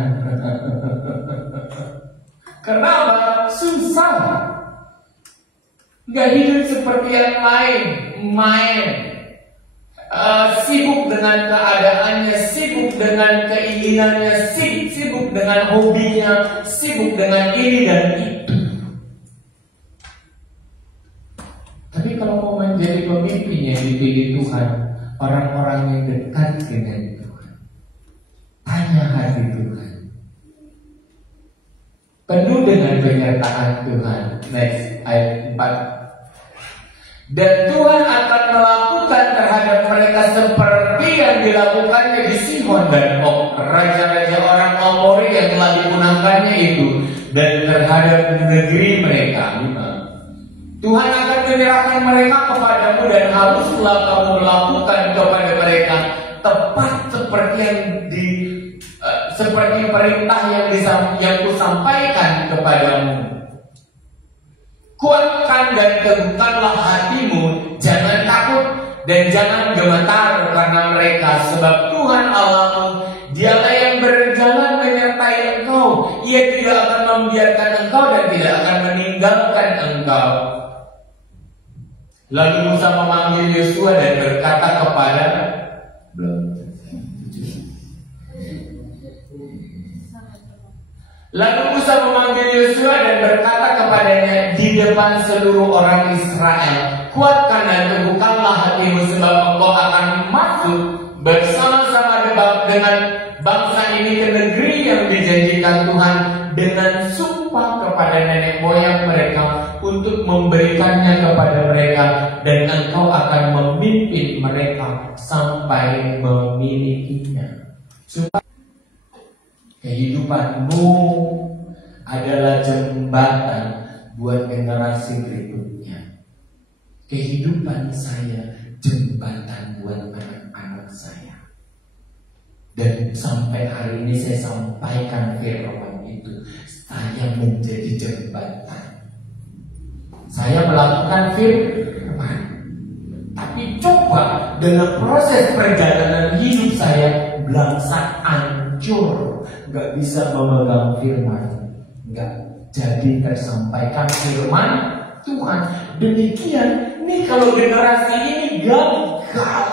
Kenapa? Susah. Gak hidup seperti yang lain, main, sibuk dengan keadaannya, sibuk dengan keinginannya, sibuk dengan hobinya, sibuk dengan ini dan itu. Tapi kalau mau menjadi pemimpin yang dipilih Tuhan, orang-orang yang dekat dengan Tuhan, tanya hati Tuhan, penuh dengan penyertaan Tuhan. Next, ayat 4. Dan Tuhan akan melakukan terhadap mereka seperti yang dilakukannya di Sihon dan Og, raja-raja orang Amori yang telah dipunahkannya itu, dan terhadap negeri mereka. 5. Tuhan akan menyerahkan mereka kepadamu dan haruslah kamu lakukan kepada mereka tepat seperti seperti perintah yang kusampaikan kepadamu. Kuatkan dan teguhkanlah hatimu, jangan takut dan jangan gemetar karena mereka, sebab Tuhan Allahmu, dialah yang berjalan menyertai engkau. Ia tidak akan membiarkan engkau dan tidak akan meninggalkan engkau. Lalu Musa memanggil Yosua dan berkata kepada kepadanya di depan seluruh orang Israel, kuatkan dan teguhkanlah hatimu, sebab engkau akan masuk bersama-sama dengan bangsa ini ke negeri yang dijanjikan Tuhan, dengan sumpah kepada nenek moyang mereka untuk memberikannya kepada mereka, dan engkau akan memimpin mereka sampai memilikinya. Sumpah kehidupanmu adalah jembatan buat generasi berikutnya. Kehidupan saya jembatan buat anak-anak saya. Dan sampai hari ini saya sampaikan firman itu, saya menjadi jembatan. Saya melakukan firman, tapi coba dalam proses perjalanan hidup saya belangsak, hancur, nggak bisa memegang firman, nggak jadi tersampaikan firman Tuhan. Demikian nih kalau generasi ini gagal.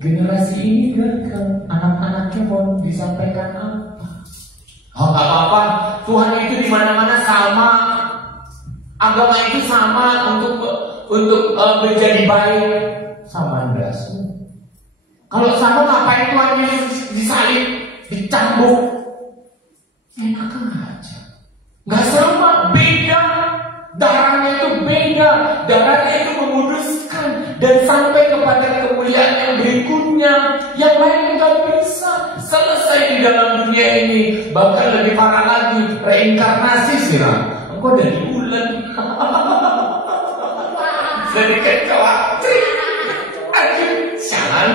Generasi ini gagal, anak-anaknya mau disampaikan apa? Oh, gak apa-apa, Tuhan itu di mana-mana sama, agama itu sama untuk menjadi baik. Sama ndasmu. Kalau sama ngapain Tuhan Yesus disalib, dicambuk? Enak aja. Gak sama, beda. Darahnya itu beda. Darahnya itu memuduskan dan sampai kepada kemuliaan yang berikutnya. Yang lain nggak bisa selesai di dalam dunia ini. Bahkan lebih parah lagi, reinkarnasi sirah. Engkau dari bulan. Sedikit khawatir. Aduh, jangan.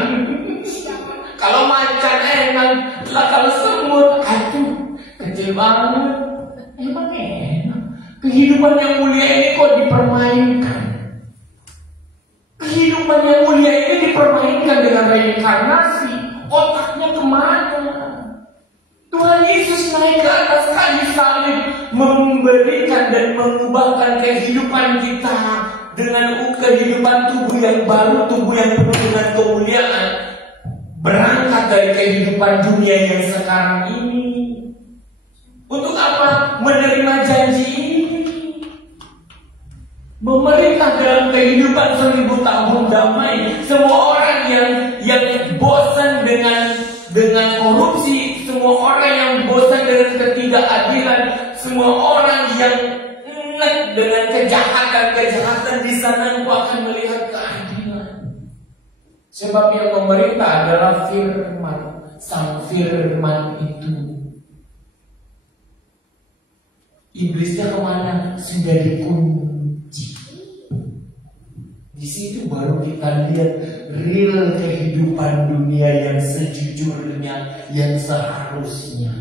Kalau macan enak, lah kalau semut, aduh, kecil banget. Emang enak. Kehidupan yang mulia ini kok dipermainkan. Kehidupan yang mulia ini dipermainkan dengan reinkarnasi. Otaknya kemana? Tuhan Yesus naik ke atas kayu salib, memberikan dan mengubahkan kehidupan kita dengan kehidupan tubuh yang baru, tubuh yang penuh dengan kemuliaan. Berangkat dari kehidupan dunia yang sekarang ini. Untuk apa? Menerima janji ini. Memerintah dalam kehidupan 1000 tahun damai. Semua orang yang bosan dengan korupsi, semua orang yang bosan dengan ketidakadilan, semua orang yang enak dengan kejahatan di sana, engkau akan melihat keadilan. Sebab yang memerintah adalah firman, sang firman itu. Iblisnya kemana? Sudah dikunci. Di situ baru kita lihat real kehidupan dunia yang sejujurnya, yang seharusnya,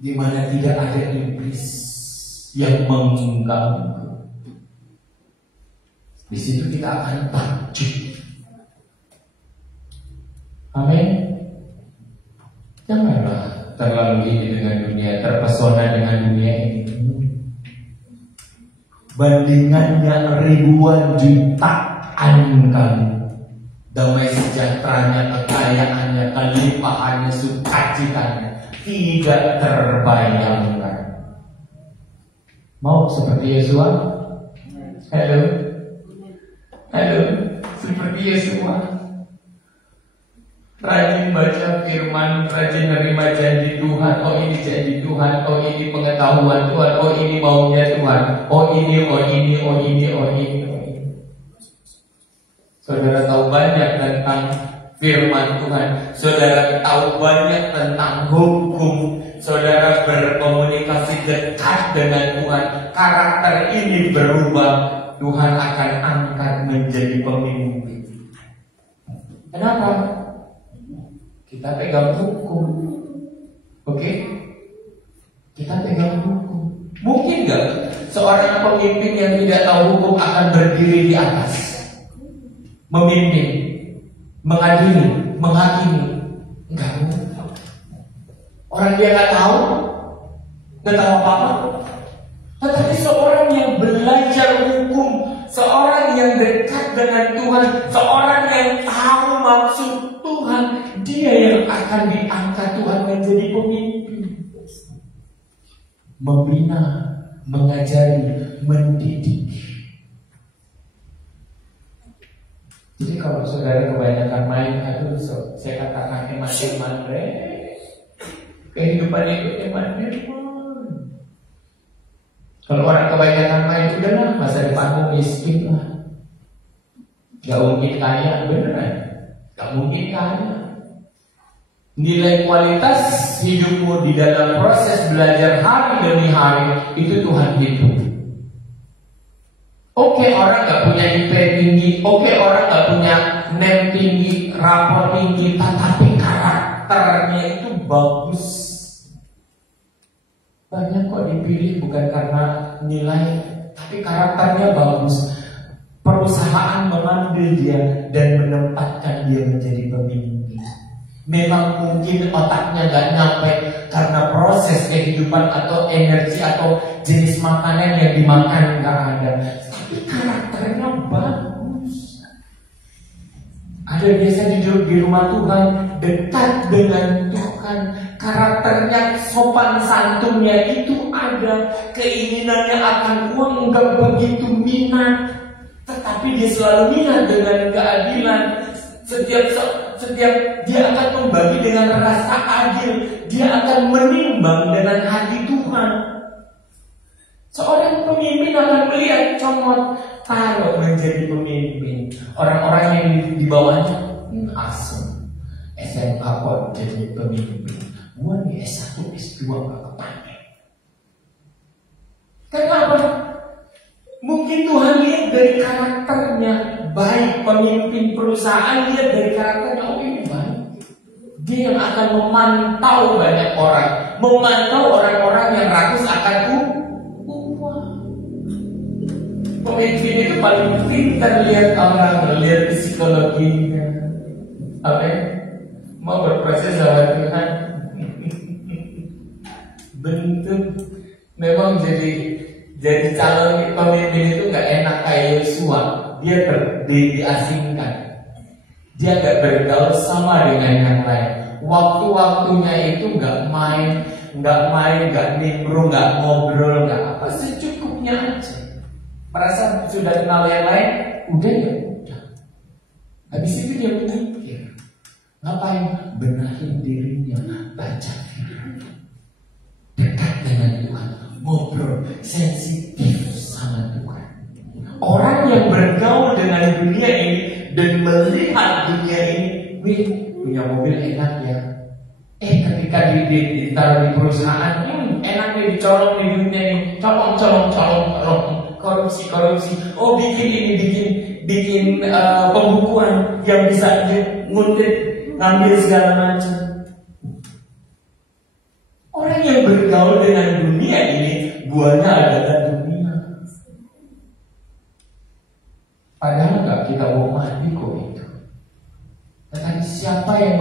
di mana tidak ada iblis yang mengganggu. Di situ kita akan takjub. Amin. Janganlah terlalu ini dengan dunia, terpesona dengan dunia ini. Bandingannya ribuan jutaan kali. Damai sejahteranya, kekayaannya, kelimpahannya, sukacitanya tidak terbayangkan. Mau seperti Yesua? Halo, seperti Yesua. Rajin baca firman, rajin nerima janji Tuhan. Oh ini janji Tuhan, oh ini pengetahuan Tuhan, oh ini maunya Tuhan, oh ini. Saudara tahu banyak tentang firman Tuhan. Saudara tahu banyak tentang hukum. Saudara berkomunikasi dekat dengan Tuhan. Karakter ini berubah. Tuhan akan angkat menjadi pemimpin. Kenapa? Kita pegang hukum. Oke? Kita pegang hukum. Mungkin gak seorang pemimpin yang tidak tahu hukum akan berdiri di atas, memimpin, mengadili, menghakimi? Enggak. Orang dia gak tahu apa-apa. Tetapi seorang yang belajar hukum, seorang yang dekat dengan Tuhan, seorang yang tahu maksud Tuhan, dia yang akan diangkat Tuhan menjadi pemimpin. Membina, mengajari, mendidik. Jadi kalau saudara kebanyakan main, aduh saya katakan eman-eman, kehidupan itu eman-eman. Kalau orang kebanyakan main, udahlah masa depanmu miskin lah. Gak mungkin kaya, beneran. Gak mungkin kaya. Nilai kualitas hidupmu di dalam proses belajar hari demi hari, itu Tuhan hitung. Oke, orang gak punya IP tinggi, oke, orang gak punya name tinggi, rapor tinggi, tetapi karakternya itu bagus. Banyak kok dipilih bukan karena nilai, tapi karakternya bagus. Perusahaan mengambil dia dan menempatkan dia menjadi pemimpin. Memang mungkin otaknya gak nyampe karena proses kehidupan atau energi atau jenis makanan yang dimakan gak ada, tapi karakternya bagus. Ada biasa duduk di rumah Tuhan, dekat dengan Tuhan, karakternya sopan santunnya itu ada, keinginannya akan uang enggak begitu minat, tetapi dia selalu minat dengan keadilan. Setiap dia akan membagi dengan rasa adil, dia akan menimbang dengan hati Tuhan. Seorang pemimpin akan melihat comot kalau menjadi pemimpin. Orang-orang yang di bawahnya asem. SMK kok jadi pemimpin. Gua nih S1, S2 gak kepake. Kenapa? Mungkin Tuhan lihat dari karakternya baik. Pemimpin perusahaan lihat dari karakternya, oh ini baik. Dia yang akan memantau banyak orang, memantau orang-orang yang rakus akan uang. Pemimpin itu paling pintar lihat orang, lihat psikologinya. Mau berproses sama Tuhan. Bentuk memang jadi calon pemimpin itu gak enak kayak Yosua. Dia diasingkan. Dia gak bergaul sama dengan yang lain. Waktu-waktunya itu gak main, gak nimbrung, gak ngobrol, gak apa, secukupnya aja. Merasa sudah kenal yang lain, udah ya udah. Habis itu dia mikir, ngapain? Benahin dirinya, baca firman, dekat dengan Tuhan, ngobrol, sensitif sama Tuhan. Orang yang bergaul dengan dunia ini dan melihat dunia ini, punya mobil enak ya. Ketika ditaruh di perusahaan, enak nih, dicolong di dunia ini, colong, korupsi. Oh bikin pembukuan yang bisa nguntit, ngambil segala macam. Orang yang bergaul dengan dunia ini, buahnya adalah dunia. Padahal nggak kita mau mati kok itu. Tetapi siapa yang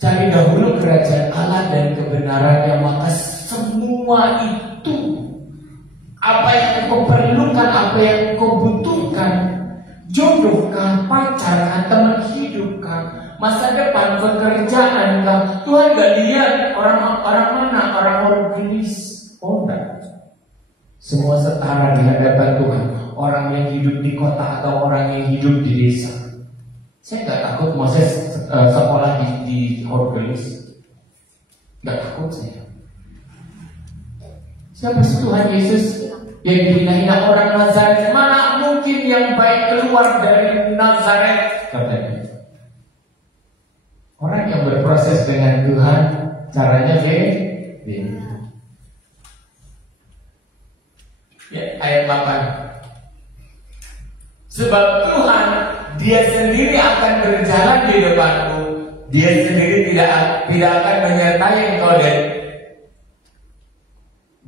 cari dahulu kerajaan Allah dan kebenarannya, maka semua itu, apa yang kau perlukan, apa yang kau butuhkan, jodoh kah, pacar kah, teman hidup kah, masa depan, pekerjaan kah, Tuhan gak lihat orang mana, orang gelis. Oh enggak, semua setara di hadapan Tuhan. Orang yang hidup di kota atau orang yang hidup di desa. Saya gak takut Moses sekolah di gelis. Gak takut saya. Siapa sih Tuhan Yesus yang dihina-hina orang Nazaret? Mana mungkin yang baik keluar dari Nazaret, katanya. Orang yang berproses dengan Tuhan, caranya beda. Ya, ayat 8. Sebab Tuhan, Dia sendiri akan berjalan di depanmu. Dia sendiri tidak akan menyertai engkau dan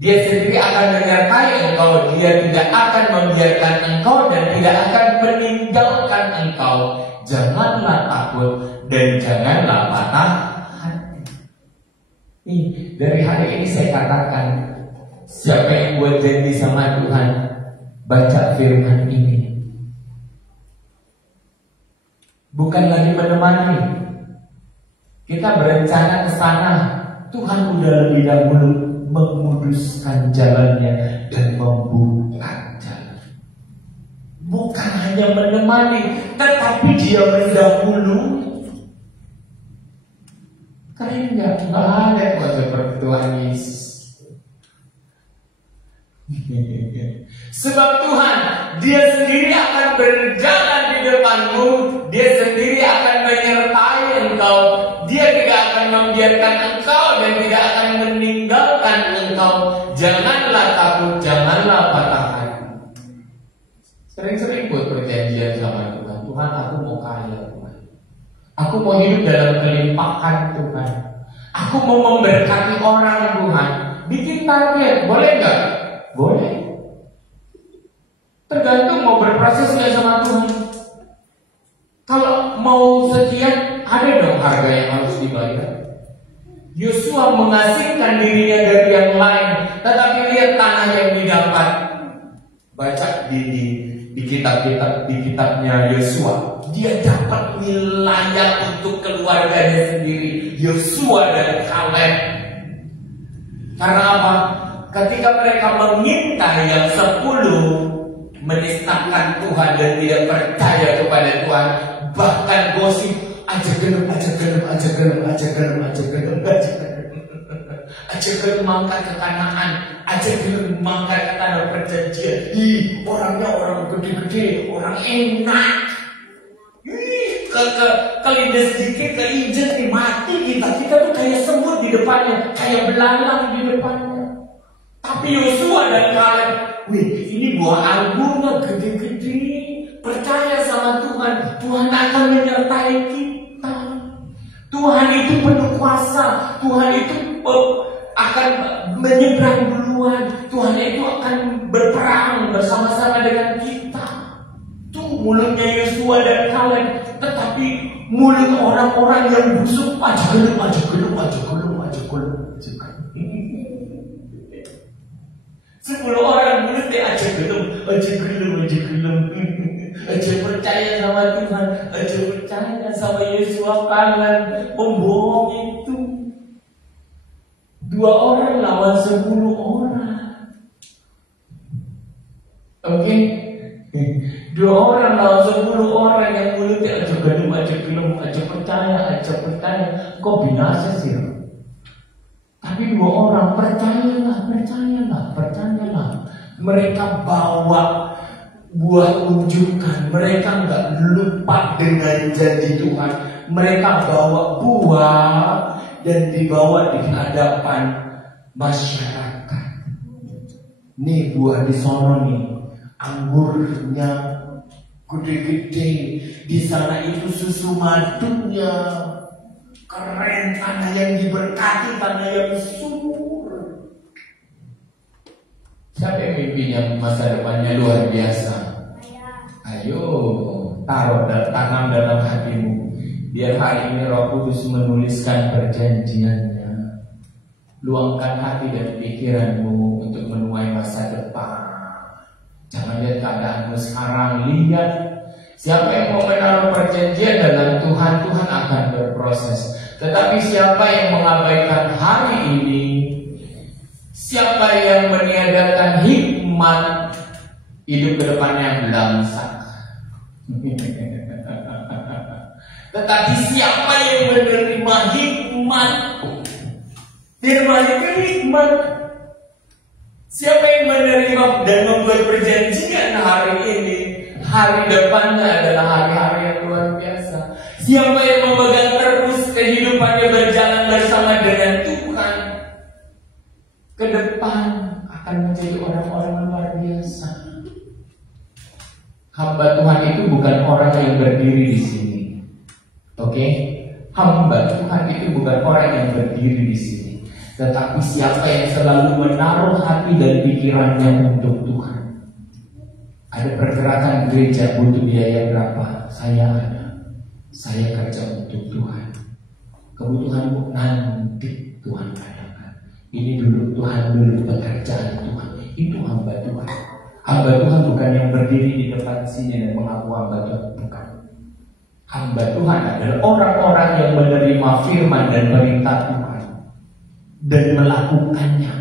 Dia sendiri akan menyertai engkau. Dia tidak akan membiarkan engkau dan tidak akan meninggalkan engkau. Janganlah takut dan janganlah patah hati. Dari hari ini saya katakan, siapa yang buat janji sama Tuhan, baca firman ini. Bukan lagi menemani. Kita berencana ke sana, Tuhan udah lebih dahulu menguduskan jalannya dan membuka jalan. Bukan hanya menemani, tetapi dia mendahului. Keren nggak? Nggak ada kok seperti Tuhan Yesus. Sebab Tuhan, Dia sendiri akan berjalan di depanmu, Dia sendiri akan menyertai engkau, Dia tidak akan membiarkan engkau dan tidak akan meninggalkan engkau. Janganlah takut, janganlah patah hati. Sering-sering buat perjanjian sama Tuhan. Tuhan, aku mau kaya Tuhan. Aku mau hidup dalam kelimpahan Tuhan. Aku mau memberkati orang Tuhan. Bikin target, boleh nggak? Boleh. Tergantung mau berproses nggak sama Tuhan. Kalau mau sekian, ada dong harga yang harus dibayar. Yosua mengasingkan dirinya dari yang lain, tetapi lihat tanah yang didapat. Baca di kitabnya Yosua, dia dapat wilayah untuk keluarganya sendiri, Yosua dan Kaleb. Karena apa? Ketika mereka mengintai yang 10 menistakan Tuhan dan tidak percaya kepada Tuhan, bahkan gosip aja gelem mangkat ke Kanaan, aja gelem mangkat ke tanah perjanjian. Orangnya orang gede-gede, orang enak. Kelindes sedikit, keinjek nih, mati kita tuh kayak semut di depannya, kayak belalang di depannya. Tapi Yosua dan Kaleb, ini buah anggurnya gede-gede. Percaya sama Tuhan, Tuhan akan menyertai kita. Tuhan itu penuh kuasa, Tuhan itu akan menyeberang duluan, Tuhan itu akan berperang bersama-sama dengan kita. Tuh mulutnya Yosua dan Kaleb, tetapi mulut orang-orang yang busuk aja gelem. 10 orang mulutnya aja gelem. Aja percaya sama Tuhan, aja percaya sama Yosua, Kaleb, pembohong itu. 2 orang lawan 10 orang. Oke? 2 orang lawan 10 orang yang mulutnya aja gelem, aja percaya. Kok binasa sih? Tapi 2 orang percayalah. Mereka bawa buah unjukan. Mereka nggak lupa dengan janji Tuhan. Mereka bawa buah dan dibawa di hadapan masyarakat. Nih buah di sono nih, anggurnya gede-gede. Di sana itu susu madunya. Keren, tanah yang diberkati, tanah yang subur. Siapa yang mimpinya masa depannya luar biasa? Ayo, taruh tanam dalam hatimu. Biar hari ini Roh Kudus menuliskan perjanjiannya. Luangkan hati dan pikiranmu untuk menuai masa depan. Jangan lihat keadaanmu sekarang, lihat siapa yang mau menaruh perjanjian dalam Tuhan, Tuhan akan berproses. Tetapi siapa yang mengabaikan hari ini, siapa yang meniadakan hikmat, hidup ke depannya belangsak. Tetapi siapa yang menerima hikmat, firman itu hikmat. Siapa yang menerima dan membuat perjanjian hari ini, hari depannya adalah hari-hari yang luar biasa. Siapa yang memegang terus kehidupannya berjalan bersama dengan Tuhan, ke depan akan menjadi orang-orang luar biasa. Hamba Tuhan itu bukan orang yang berdiri di sini. Oke? Hamba Tuhan itu bukan orang yang berdiri di sini. Tetapi siapa yang selalu menaruh hati dan pikirannya untuk Tuhan. Ada pergerakan gereja butuh biaya berapa? Saya ada. Saya kerja untuk Tuhan. Kebutuhanmu nanti Tuhan katakan. Ini dulu Tuhan, dulu pekerjaan Tuhan. Itu hamba Tuhan. Hamba Tuhan bukan yang berdiri di depan sini dan mengaku hamba Tuhan. Bukan. Hamba Tuhan adalah orang-orang yang menerima firman dan perintah Tuhan dan melakukannya.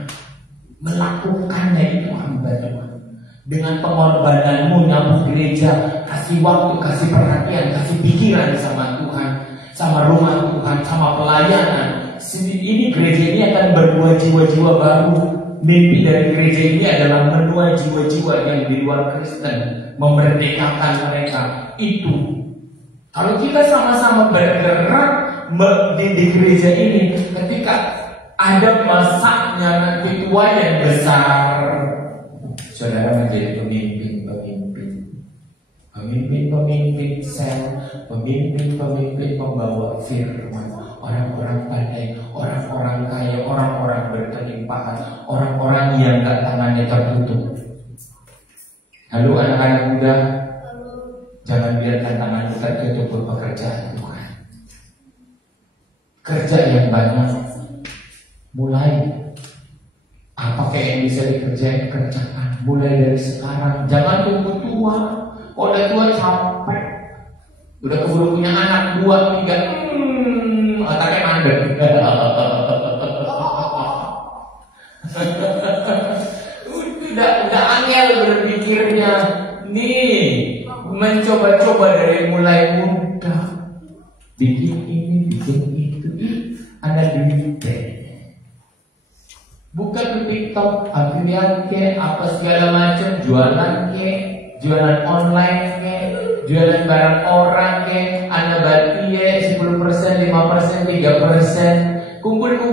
Melakukannya itu hamba Tuhan. Dengan pengorbananmu nyapu gereja, kasih waktu, kasih perhatian, kasih pikiran sama Tuhan, sama rumah Tuhan, sama pelayanan. Ini gereja ini akan berbuah jiwa-jiwa baru. Mimpi dari gereja ini adalah menuai jiwa-jiwa yang di luar Kristen, memerdekakan mereka. Itu kalau kita sama-sama bergerak di gereja ini, ketika ada masanya nanti tua yang besar, saudara menjadi pemimpin sel, pemimpin pembawa firman, orang-orang pandai, orang-orang kaya, orang-orang berkelimpahan, orang-orang yang gak tangannya tertutup. Halo anak-anak muda, jangan biarkan tanganmu tertutup pekerjaan Tuhan. Kerja yang banyak, mulai apa yang bisa dikerjain, kerjakan mulai dari sekarang. Jangan tunggu tua. Kalau udah tua capek, udah keburu punya anak 2, 3, otaknya mandek. udah angel berpikirnya. Nih, mencoba-coba dari mulai muda, bikin ini, bikin itu, ada duit. Buka di TikTok, afiliat ke, apa segala macam, jualan ke, jualan online ke, jualan barang orang ke, Anda bagi ya 10%, 5%, 3%, kumpul, oke.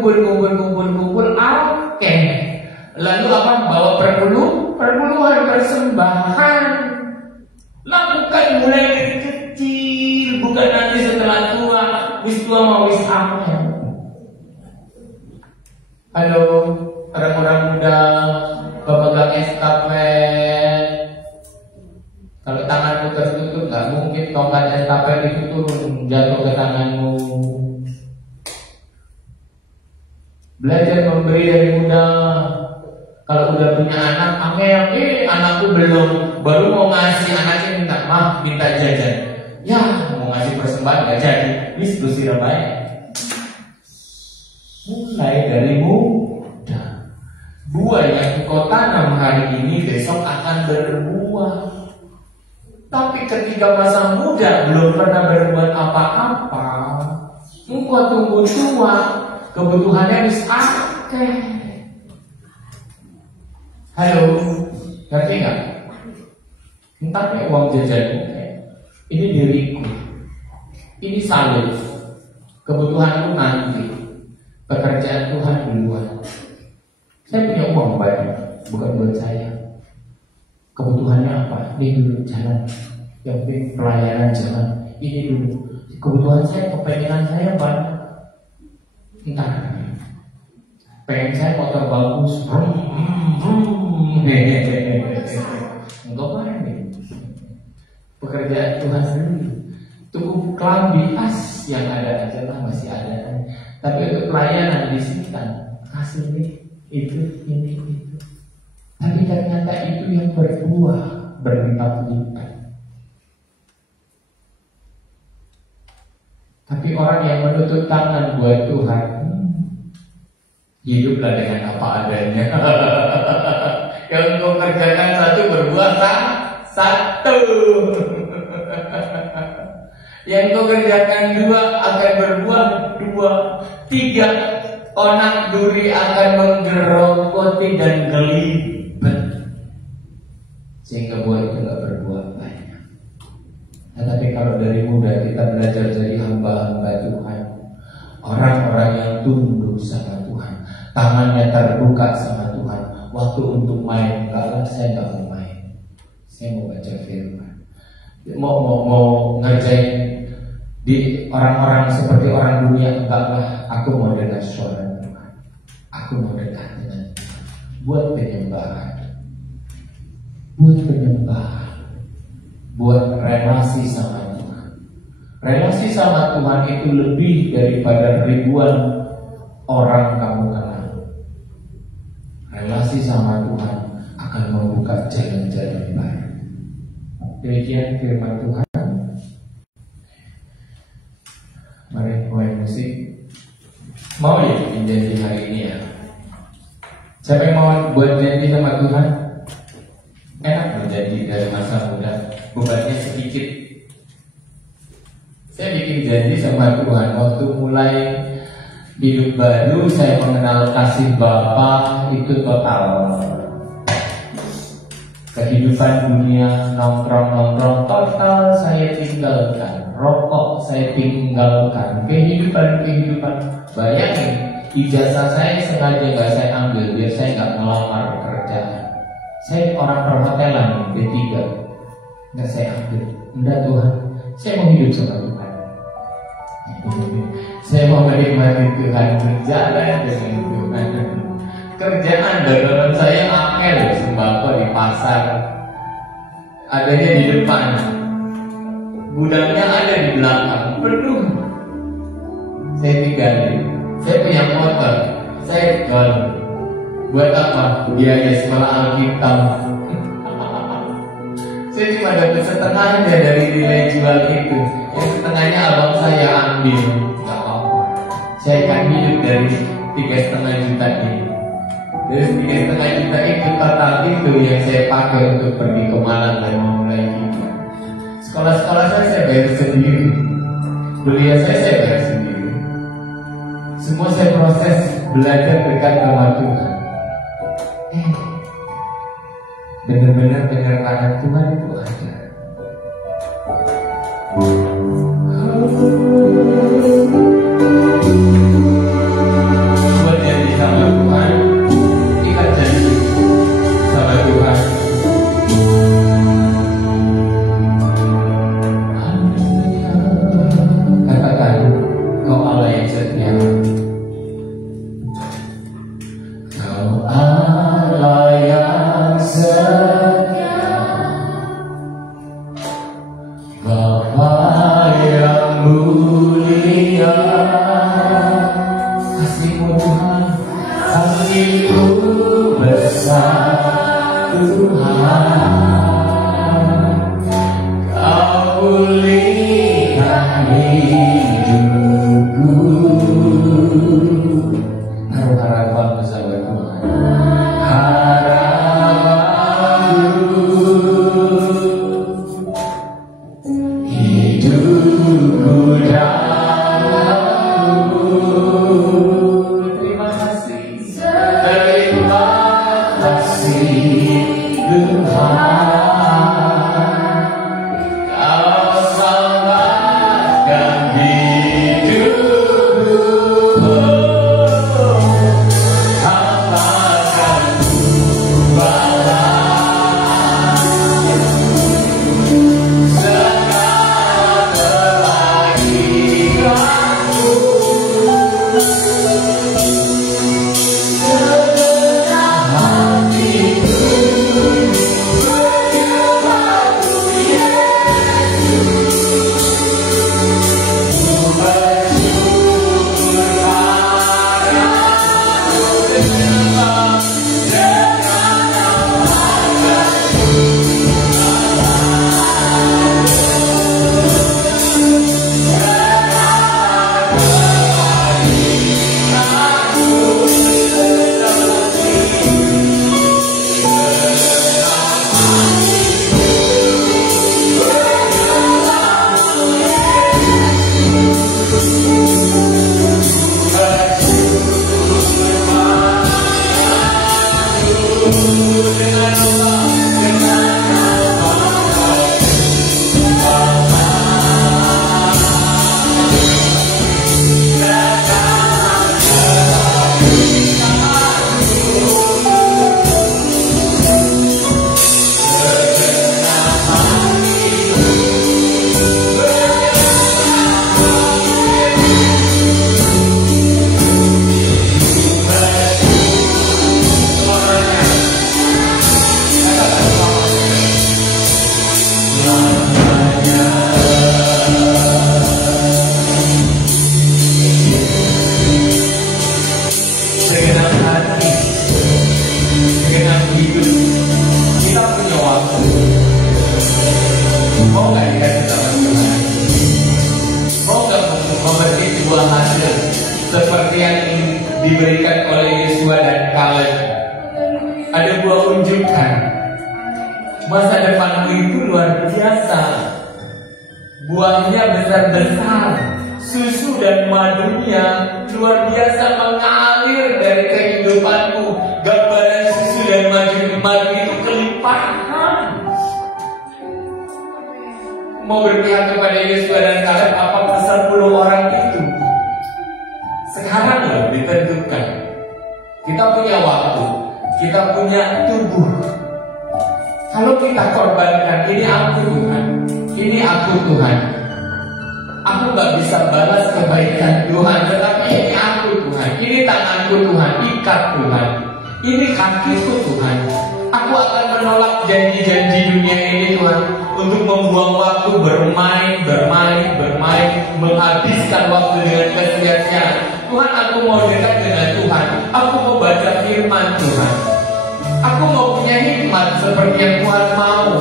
Lalu apa? Bawa perpuluhan persembahan. Lakukan mulai dari kecil, bukan nanti setelah tua, wis tua mau wis apa. Halo, orang-orang muda, pemegang estafet. Kalau tanganmu tertutup, gak mungkin tongkat estafet itu turun jatuh ke tanganmu. Belajar memberi dari muda. Kalau udah punya anak, anakku belum, baru mau ngasih, anaknya minta jajan. Ya, mau ngasih persembahan gak jadi. Wis dusir baik. Mulai dari muda. Buah yang kau tanam hari ini besok akan berbuah. Tapi ketika masa muda belum pernah berbuat apa-apa, engkau tunggu tua, kebutuhannya bisa akeh. Halo, ngerti nggak? Entahnya uang jajanmu, ini diriku, ini salib, kebutuhanku nanti, pekerjaan Tuhan duluan. Saya punya uang banyak, bukan buat saya. Kebutuhannya apa? Ini dulu jalan, yang penting pelayanan jalan. Ini dulu. Kebutuhan saya, kepengenan saya banyak. Entah. Pengen saya motor bagus. Enggak apa nih. Pekerjaan Tuhan dulu. Tunggu kelambi as yang ada aja lah, masih ada. Tapi untuk pelayanan disita kasih nih itu ini itu. Tapi ternyata itu yang berbuah berlipat-lipat. Tapi orang yang menutup tangan buat Tuhan, hiduplah dengan apa adanya. Yang kau kerjakan satu berbuah satu. Yang kau kerjakan 2 akan berbuah 2, 3. Onak duri akan menggerogoti dan gelibet, sehingga buah itu gak berbuah banyak. Tetapi kalau dari muda kita belajar jadi hamba-hamba Tuhan, orang-orang yang tunduk sama Tuhan, tangannya terbuka sama Tuhan. Waktu untuk main, enggak, saya gak mau main, saya mau baca firman, mau ngerjain di orang-orang seperti orang dunia. Enggaklah, aku mau dengar suara Tuhan, aku mau dekat dengan Tuhan. Buat penyembahan, buat relasi sama Tuhan. Relasi sama Tuhan itu lebih daripada ribuan orang kamu kenal. Relasi sama Tuhan akan membuka jalan-jalan baru. Demikian firman Tuhan. Mari mulai musik. Mau ya bikin janji hari ini ya? Siapa yang mau buat janji sama Tuhan? Enak janji dari masa muda, bebannya sedikit. Saya bikin janji sama Tuhan waktu mulai hidup baru, saya mengenal kasih Bapa itu total. Kehidupan dunia, nongkrong-nongkrong total saya tinggalkan. Rokok saya tinggalkan. Kehidupan. Bayangin, ijazah saya sengaja nggak saya ambil biar saya nggak melamar pekerjaan. Saya orang perhotelan D3, nggak saya ambil. Enggak Tuhan, saya mau hidup sama Tuhan. Saya mau menikmati Tuhan, berjalan dengan Tuhan. Kerjaan dagangan saya angel, sembako di pasar, adanya di depan, gudangnya ada di belakang, penuh. Saya tinggalin. Saya punya motor, saya jual. Buat apa? Biaya sekolah Alkitab. Saya cuma dapat setengahnya dari nilai jual itu. Yang setengahnya abang saya ambil. Gak apa-apa. Saya akan hidup dari 3,5 juta ini. Dari 3,5 juta itu total itu yang saya pakai untuk pergi ke Malang dan memulai hidup. Sekolah-sekolah saya bayar sendiri. Kuliah saya bayar sendiri. Semua saya proses belajar dekat sama Tuhan. Benar-benar penyertaan Tuhan itu ada. Buat janji sama Tuhan, ikat janji sama Tuhan. Katakan, Kau Allah yang setia. Kau Allah yang setia, Bapa yang mulia. Kasih-Mu Tuhan, kasih-Mu besar Tuhan. Kau pulihkan hidupku. Naruh harapan bersama Tuhan. Diberikan oleh Yesua dan Kaleb. Ada buah unjukan. Masa depanmu itu luar biasa. Buahnya besar-besar. Susu dan madunya luar biasa mengalir dari kehidupanmu. Gambaran susu dan madu itu kelimpahan. Mau berpihak kepada Yosua dan Kaleb apa 10 orang itu? Sekarang loh ditentukan. Kita punya waktu, kita punya tubuh. Kalau kita korbankan, ini aku Tuhan, ini aku Tuhan. Aku gak bisa balas kebaikan Tuhan, tetapi ini aku Tuhan, ini tanganku Tuhan, ikat Tuhan, ini kakiku Tuhan. Aku akan menolak janji-janji dunia ini Tuhan, untuk membuang waktu bermain, menghabiskan waktu dengan kesia-siaan. Tuhan, aku mau dekat dengan Tuhan, aku mau baca firman Tuhan, aku mau punya hikmat seperti yang Tuhan mau.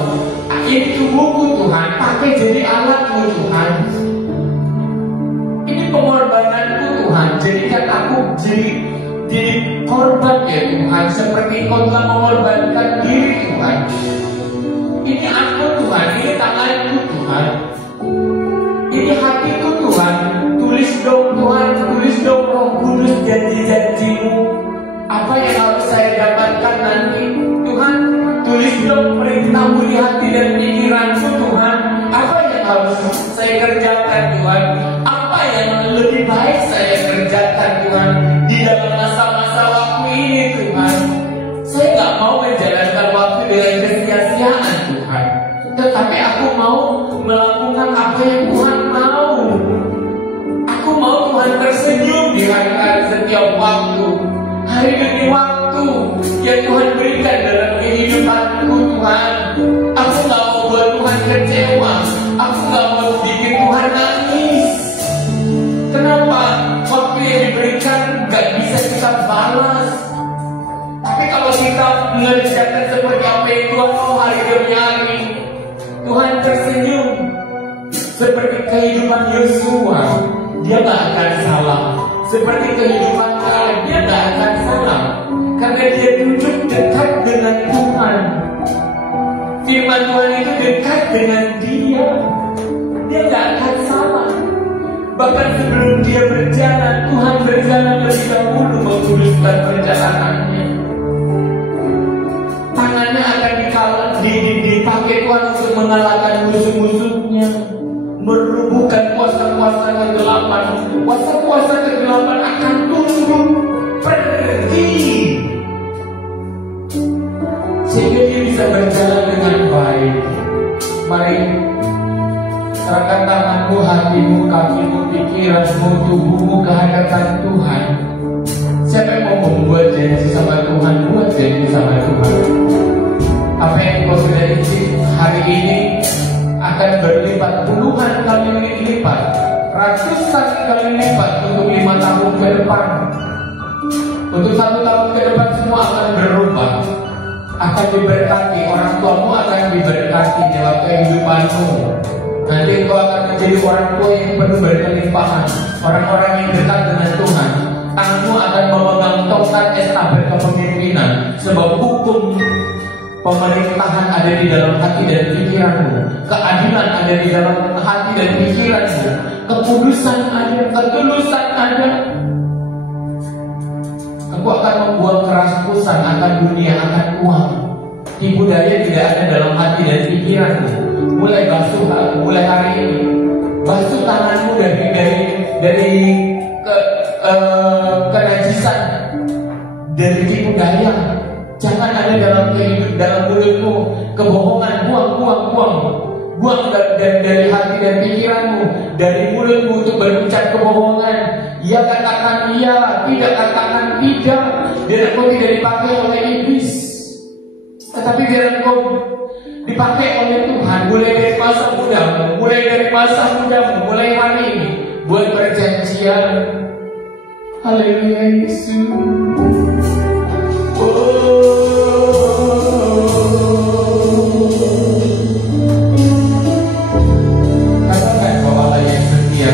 Ini tubuhku Tuhan, pakai jadi alatmu Tuhan. Ini pengorbananku Tuhan, jadikan aku jadi korban ya Tuhan, seperti Kau telah mengorbankan diri Tuhan. Ini aku Tuhan, ini tanganku Tuhan, ini hatiku Tuhan. Tulis dong Tuhan, tulis dong Roh Kudus janji-janjimu. Apa yang harus saya dapatkan nanti Tuhan? Tulis dong perintahmu di hati dan pikiranku Tuhan. Apa yang harus saya kerjakan Tuhan? Apa yang lebih baik saya kerjakan Tuhan di dalam masa-masa waktu ini Tuhan? Saya gak mau menjalankan waktu dengan kesia-siaan Tuhan, tetapi aku mau melakukan apa yang Tuhan mau. Aku mau Tuhan tersenyum di hari-hari setiap waktu, hari demi waktu yang Tuhan berikan dalam kehidupanku Tuhan. Aku gak mau buat Tuhan kecewa, aku gak mau bikin Tuhan nangis. Kenapa? Waktu yang diberikan gak bisa kita balas. Tapi kalau kita mengerjakan seperti apa yang Tuhan mau hari demi hari, Tuhan tersenyum. Seperti kehidupan Yosua, dia gak akan salah. Seperti kehidupan Kaleb, dia gak akan salah, karena dia duduk dekat dengan Tuhan. Firman Tuhan itu dekat dengan dia. Dia gak akan salah. Bahkan sebelum dia berjalan, Tuhan berjalan lebih dahulu menguruskan perjalanannya. Tangannya akan dipakai Tuhan untuk mengalahkan musuh-musuhnya, merubuhkan kuasa-kuasa kegelapan. Kuasa-kuasa kegelapan akan tunduk, pergi, sehingga dia bisa berjalan dengan baik. Mari serahkan tanganmu, hatimu, kakimu, pikiranmu, tubuhmu ke hadapan Tuhan. Siapa yang mau membuat janji sama Tuhan, buat janji sama Tuhan. Apa yang kau sudah isi hari ini akan berlipat puluhan kali lipat, ratusan kali lipat untuk 5 tahun ke depan. Untuk 1 tahun ke depan semua akan berubah, akan diberkati. Orang tuamu akan diberkati dalam kehidupanmu. Nanti kau akan menjadi orang tua yang penuh berkelimpahan. Orang-orang yang dekat dengan Tuhan, tanganmu akan memegang tongkat estafet kepemimpinan. Sebab hukum pemerintahan ada di dalam hati dan pikiranmu, keadilan ada di dalam hati dan pikiranmu, kekudusan ada, ketulusan ada. Engkau akan membuang keraskusan akan dunia, akan uang. Tipu daya tidak ada dalam hati dan pikiranmu. Mulai basuh, mulai hari ini basuh tanganmu dari kenajisan, dari tipu daya. Jangan ada dalam mulutmu kebohongan. Buang dari hati dan pikiranmu, dari mulutmu untuk berucap kebohongan. Ya katakan iya, tidak katakan tidak. Biar engkau tidak dipakai oleh iblis, tetapi biar engkau dipakai oleh Tuhan. Mulai dari masa mudamu, mulai hari ini, buat perjanjian. Haleluya Yesus. Katakan bahwa Allah yang setia.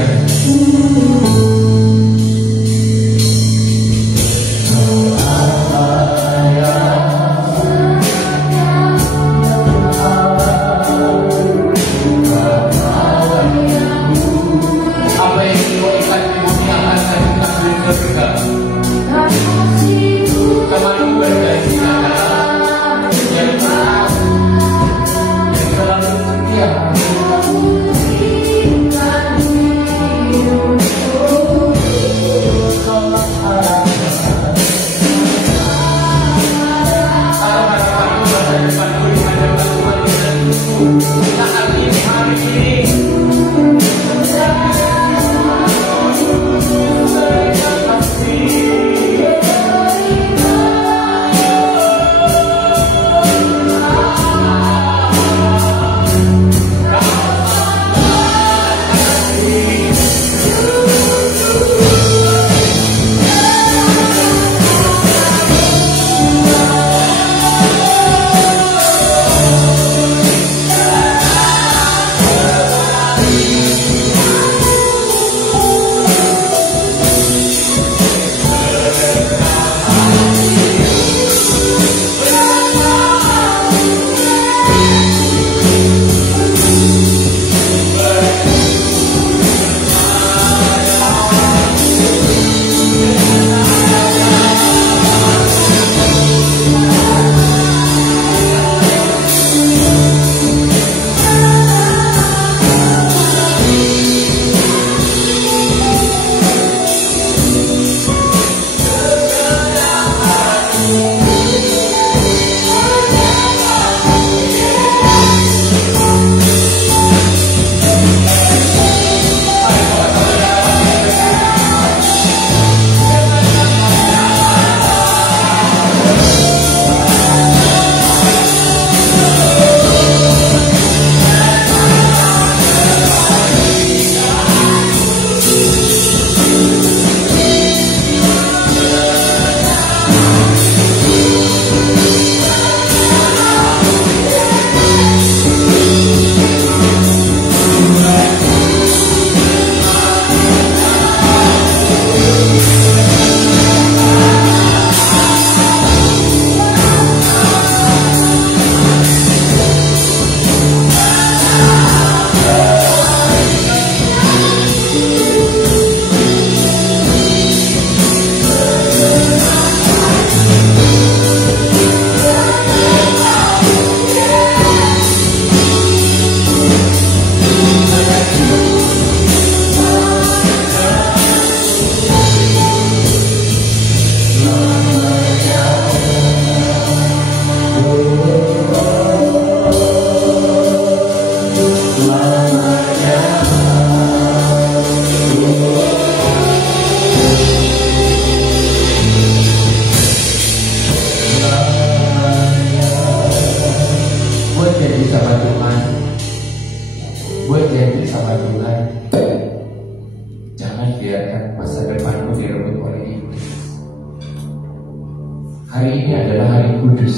biarkan masa depanmu direbut oleh iblis. Hari ini adalah hari kudus,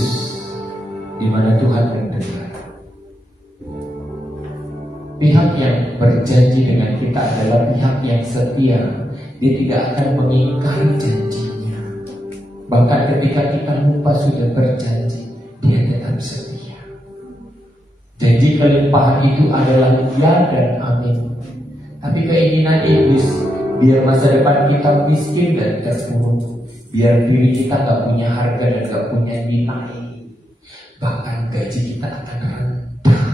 di mana Tuhan mendengar. Pihak yang berjanji dengan kita adalah pihak yang setia. Dia tidak akan mengingkari janjinya. Bahkan ketika kita lupa sudah berjanji, Dia tetap setia. Janji kelimpahan itu adalah ya dan amin. Tapi keinginan iblis, biar masa depan kita miskin dan terpuruk, biar diri kita gak punya harga dan gak punya nilai, bahkan gaji kita akan rendah,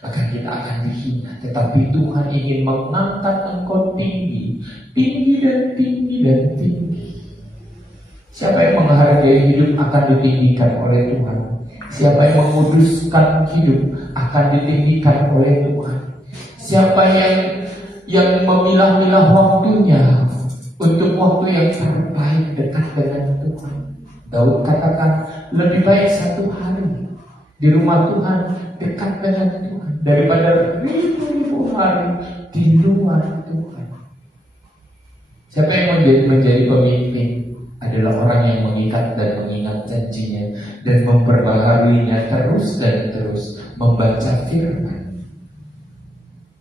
bahkan kita akan dihina. Tetapi Tuhan ingin mengangkat engkau tinggi, tinggi dan tinggi dan tinggi. Siapa yang menghargai hidup akan ditinggikan oleh Tuhan. Siapa yang menguduskan hidup akan ditinggikan oleh Tuhan. Siapa yang memilah-milah waktunya untuk waktu yang terbaik dekat dengan Tuhan. Daud katakan, lebih baik satu hari di rumah Tuhan dekat dengan Tuhan daripada ribu-ribu hari di luar Tuhan. Siapa yang menjadi pemimpin adalah orang yang mengikat dan mengingat janjinya dan memperbaharuinya terus dan terus, membaca firman,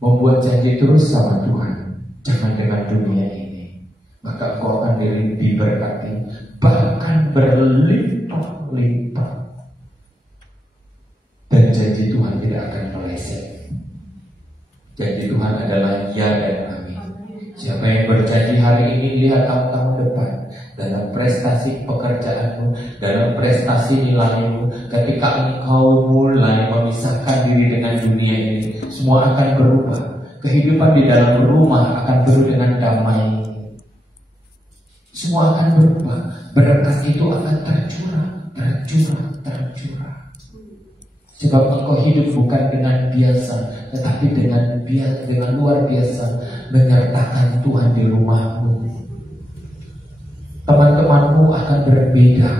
membuat janji terus sama Tuhan, jangan dengan dunia ini. Maka kau akan diberkati, bahkan berlimpah-limpah. Dan janji Tuhan tidak akan meleset. Janji Tuhan adalah ya dan amin. Siapa yang berjanji hari ini, lihat tahun depan, dalam prestasi pekerjaanmu, dalam prestasi nilaimu, ketika engkau mulai memisahkan diri dengan dunia ini, semua akan berubah. Kehidupan di dalam rumah akan penuh dengan damai. Semua akan berubah. Berkat itu akan tercurah. Sebab engkau hidup bukan dengan biasa, tetapi dengan luar biasa, menyertakan Tuhan di rumahmu. Teman-temanmu akan berbeda.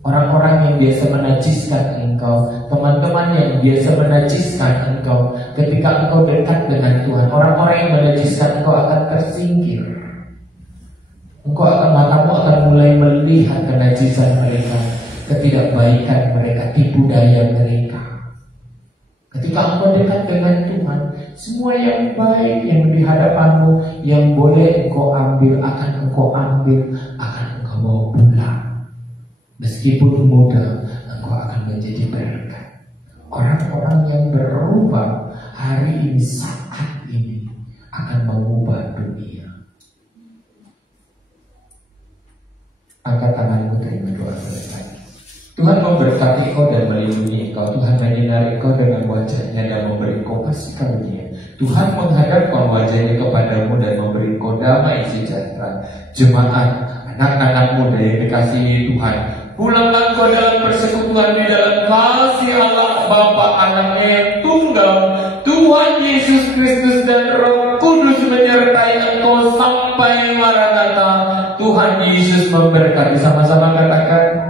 Orang-orang yang biasa menajiskan engkau, teman-teman yang biasa menajiskan engkau, ketika engkau dekat dengan Tuhan, orang-orang yang menajiskan engkau akan tersingkir. Matamu akan mulai melihat kenajisan mereka, ketidakbaikan mereka, tipu daya mereka. Ketika engkau dekat dengan Tuhan, semua yang baik yang di hadapanmu, yang boleh engkau ambil, akan engkau bawa pulang. Meskipun muda, engkau akan menjadi berkat. Orang-orang yang berubah hari ini, saat ini, akan mengubah dunia. Angkat tanganmu, terima doa selesai. Tuhan memberkati kau dan melindungi kau. Tuhan menyinari kau dengan wajahnya dan memberi kau kasih karunia. Tuhan menghadapkan wajahnya kepadamu dan memberi kau damai sejahtera. Jemaat, anak-anak muda yang dikasihi Tuhan, pulanglah kau dalam persekutuan di dalam kasih Allah Bapa, Anaknya yang tunggal, Tuhan Yesus Kristus dan Roh Kudus menyertai engkau sampai Maranatha. Tuhan Yesus memberkati. Sama-sama katakan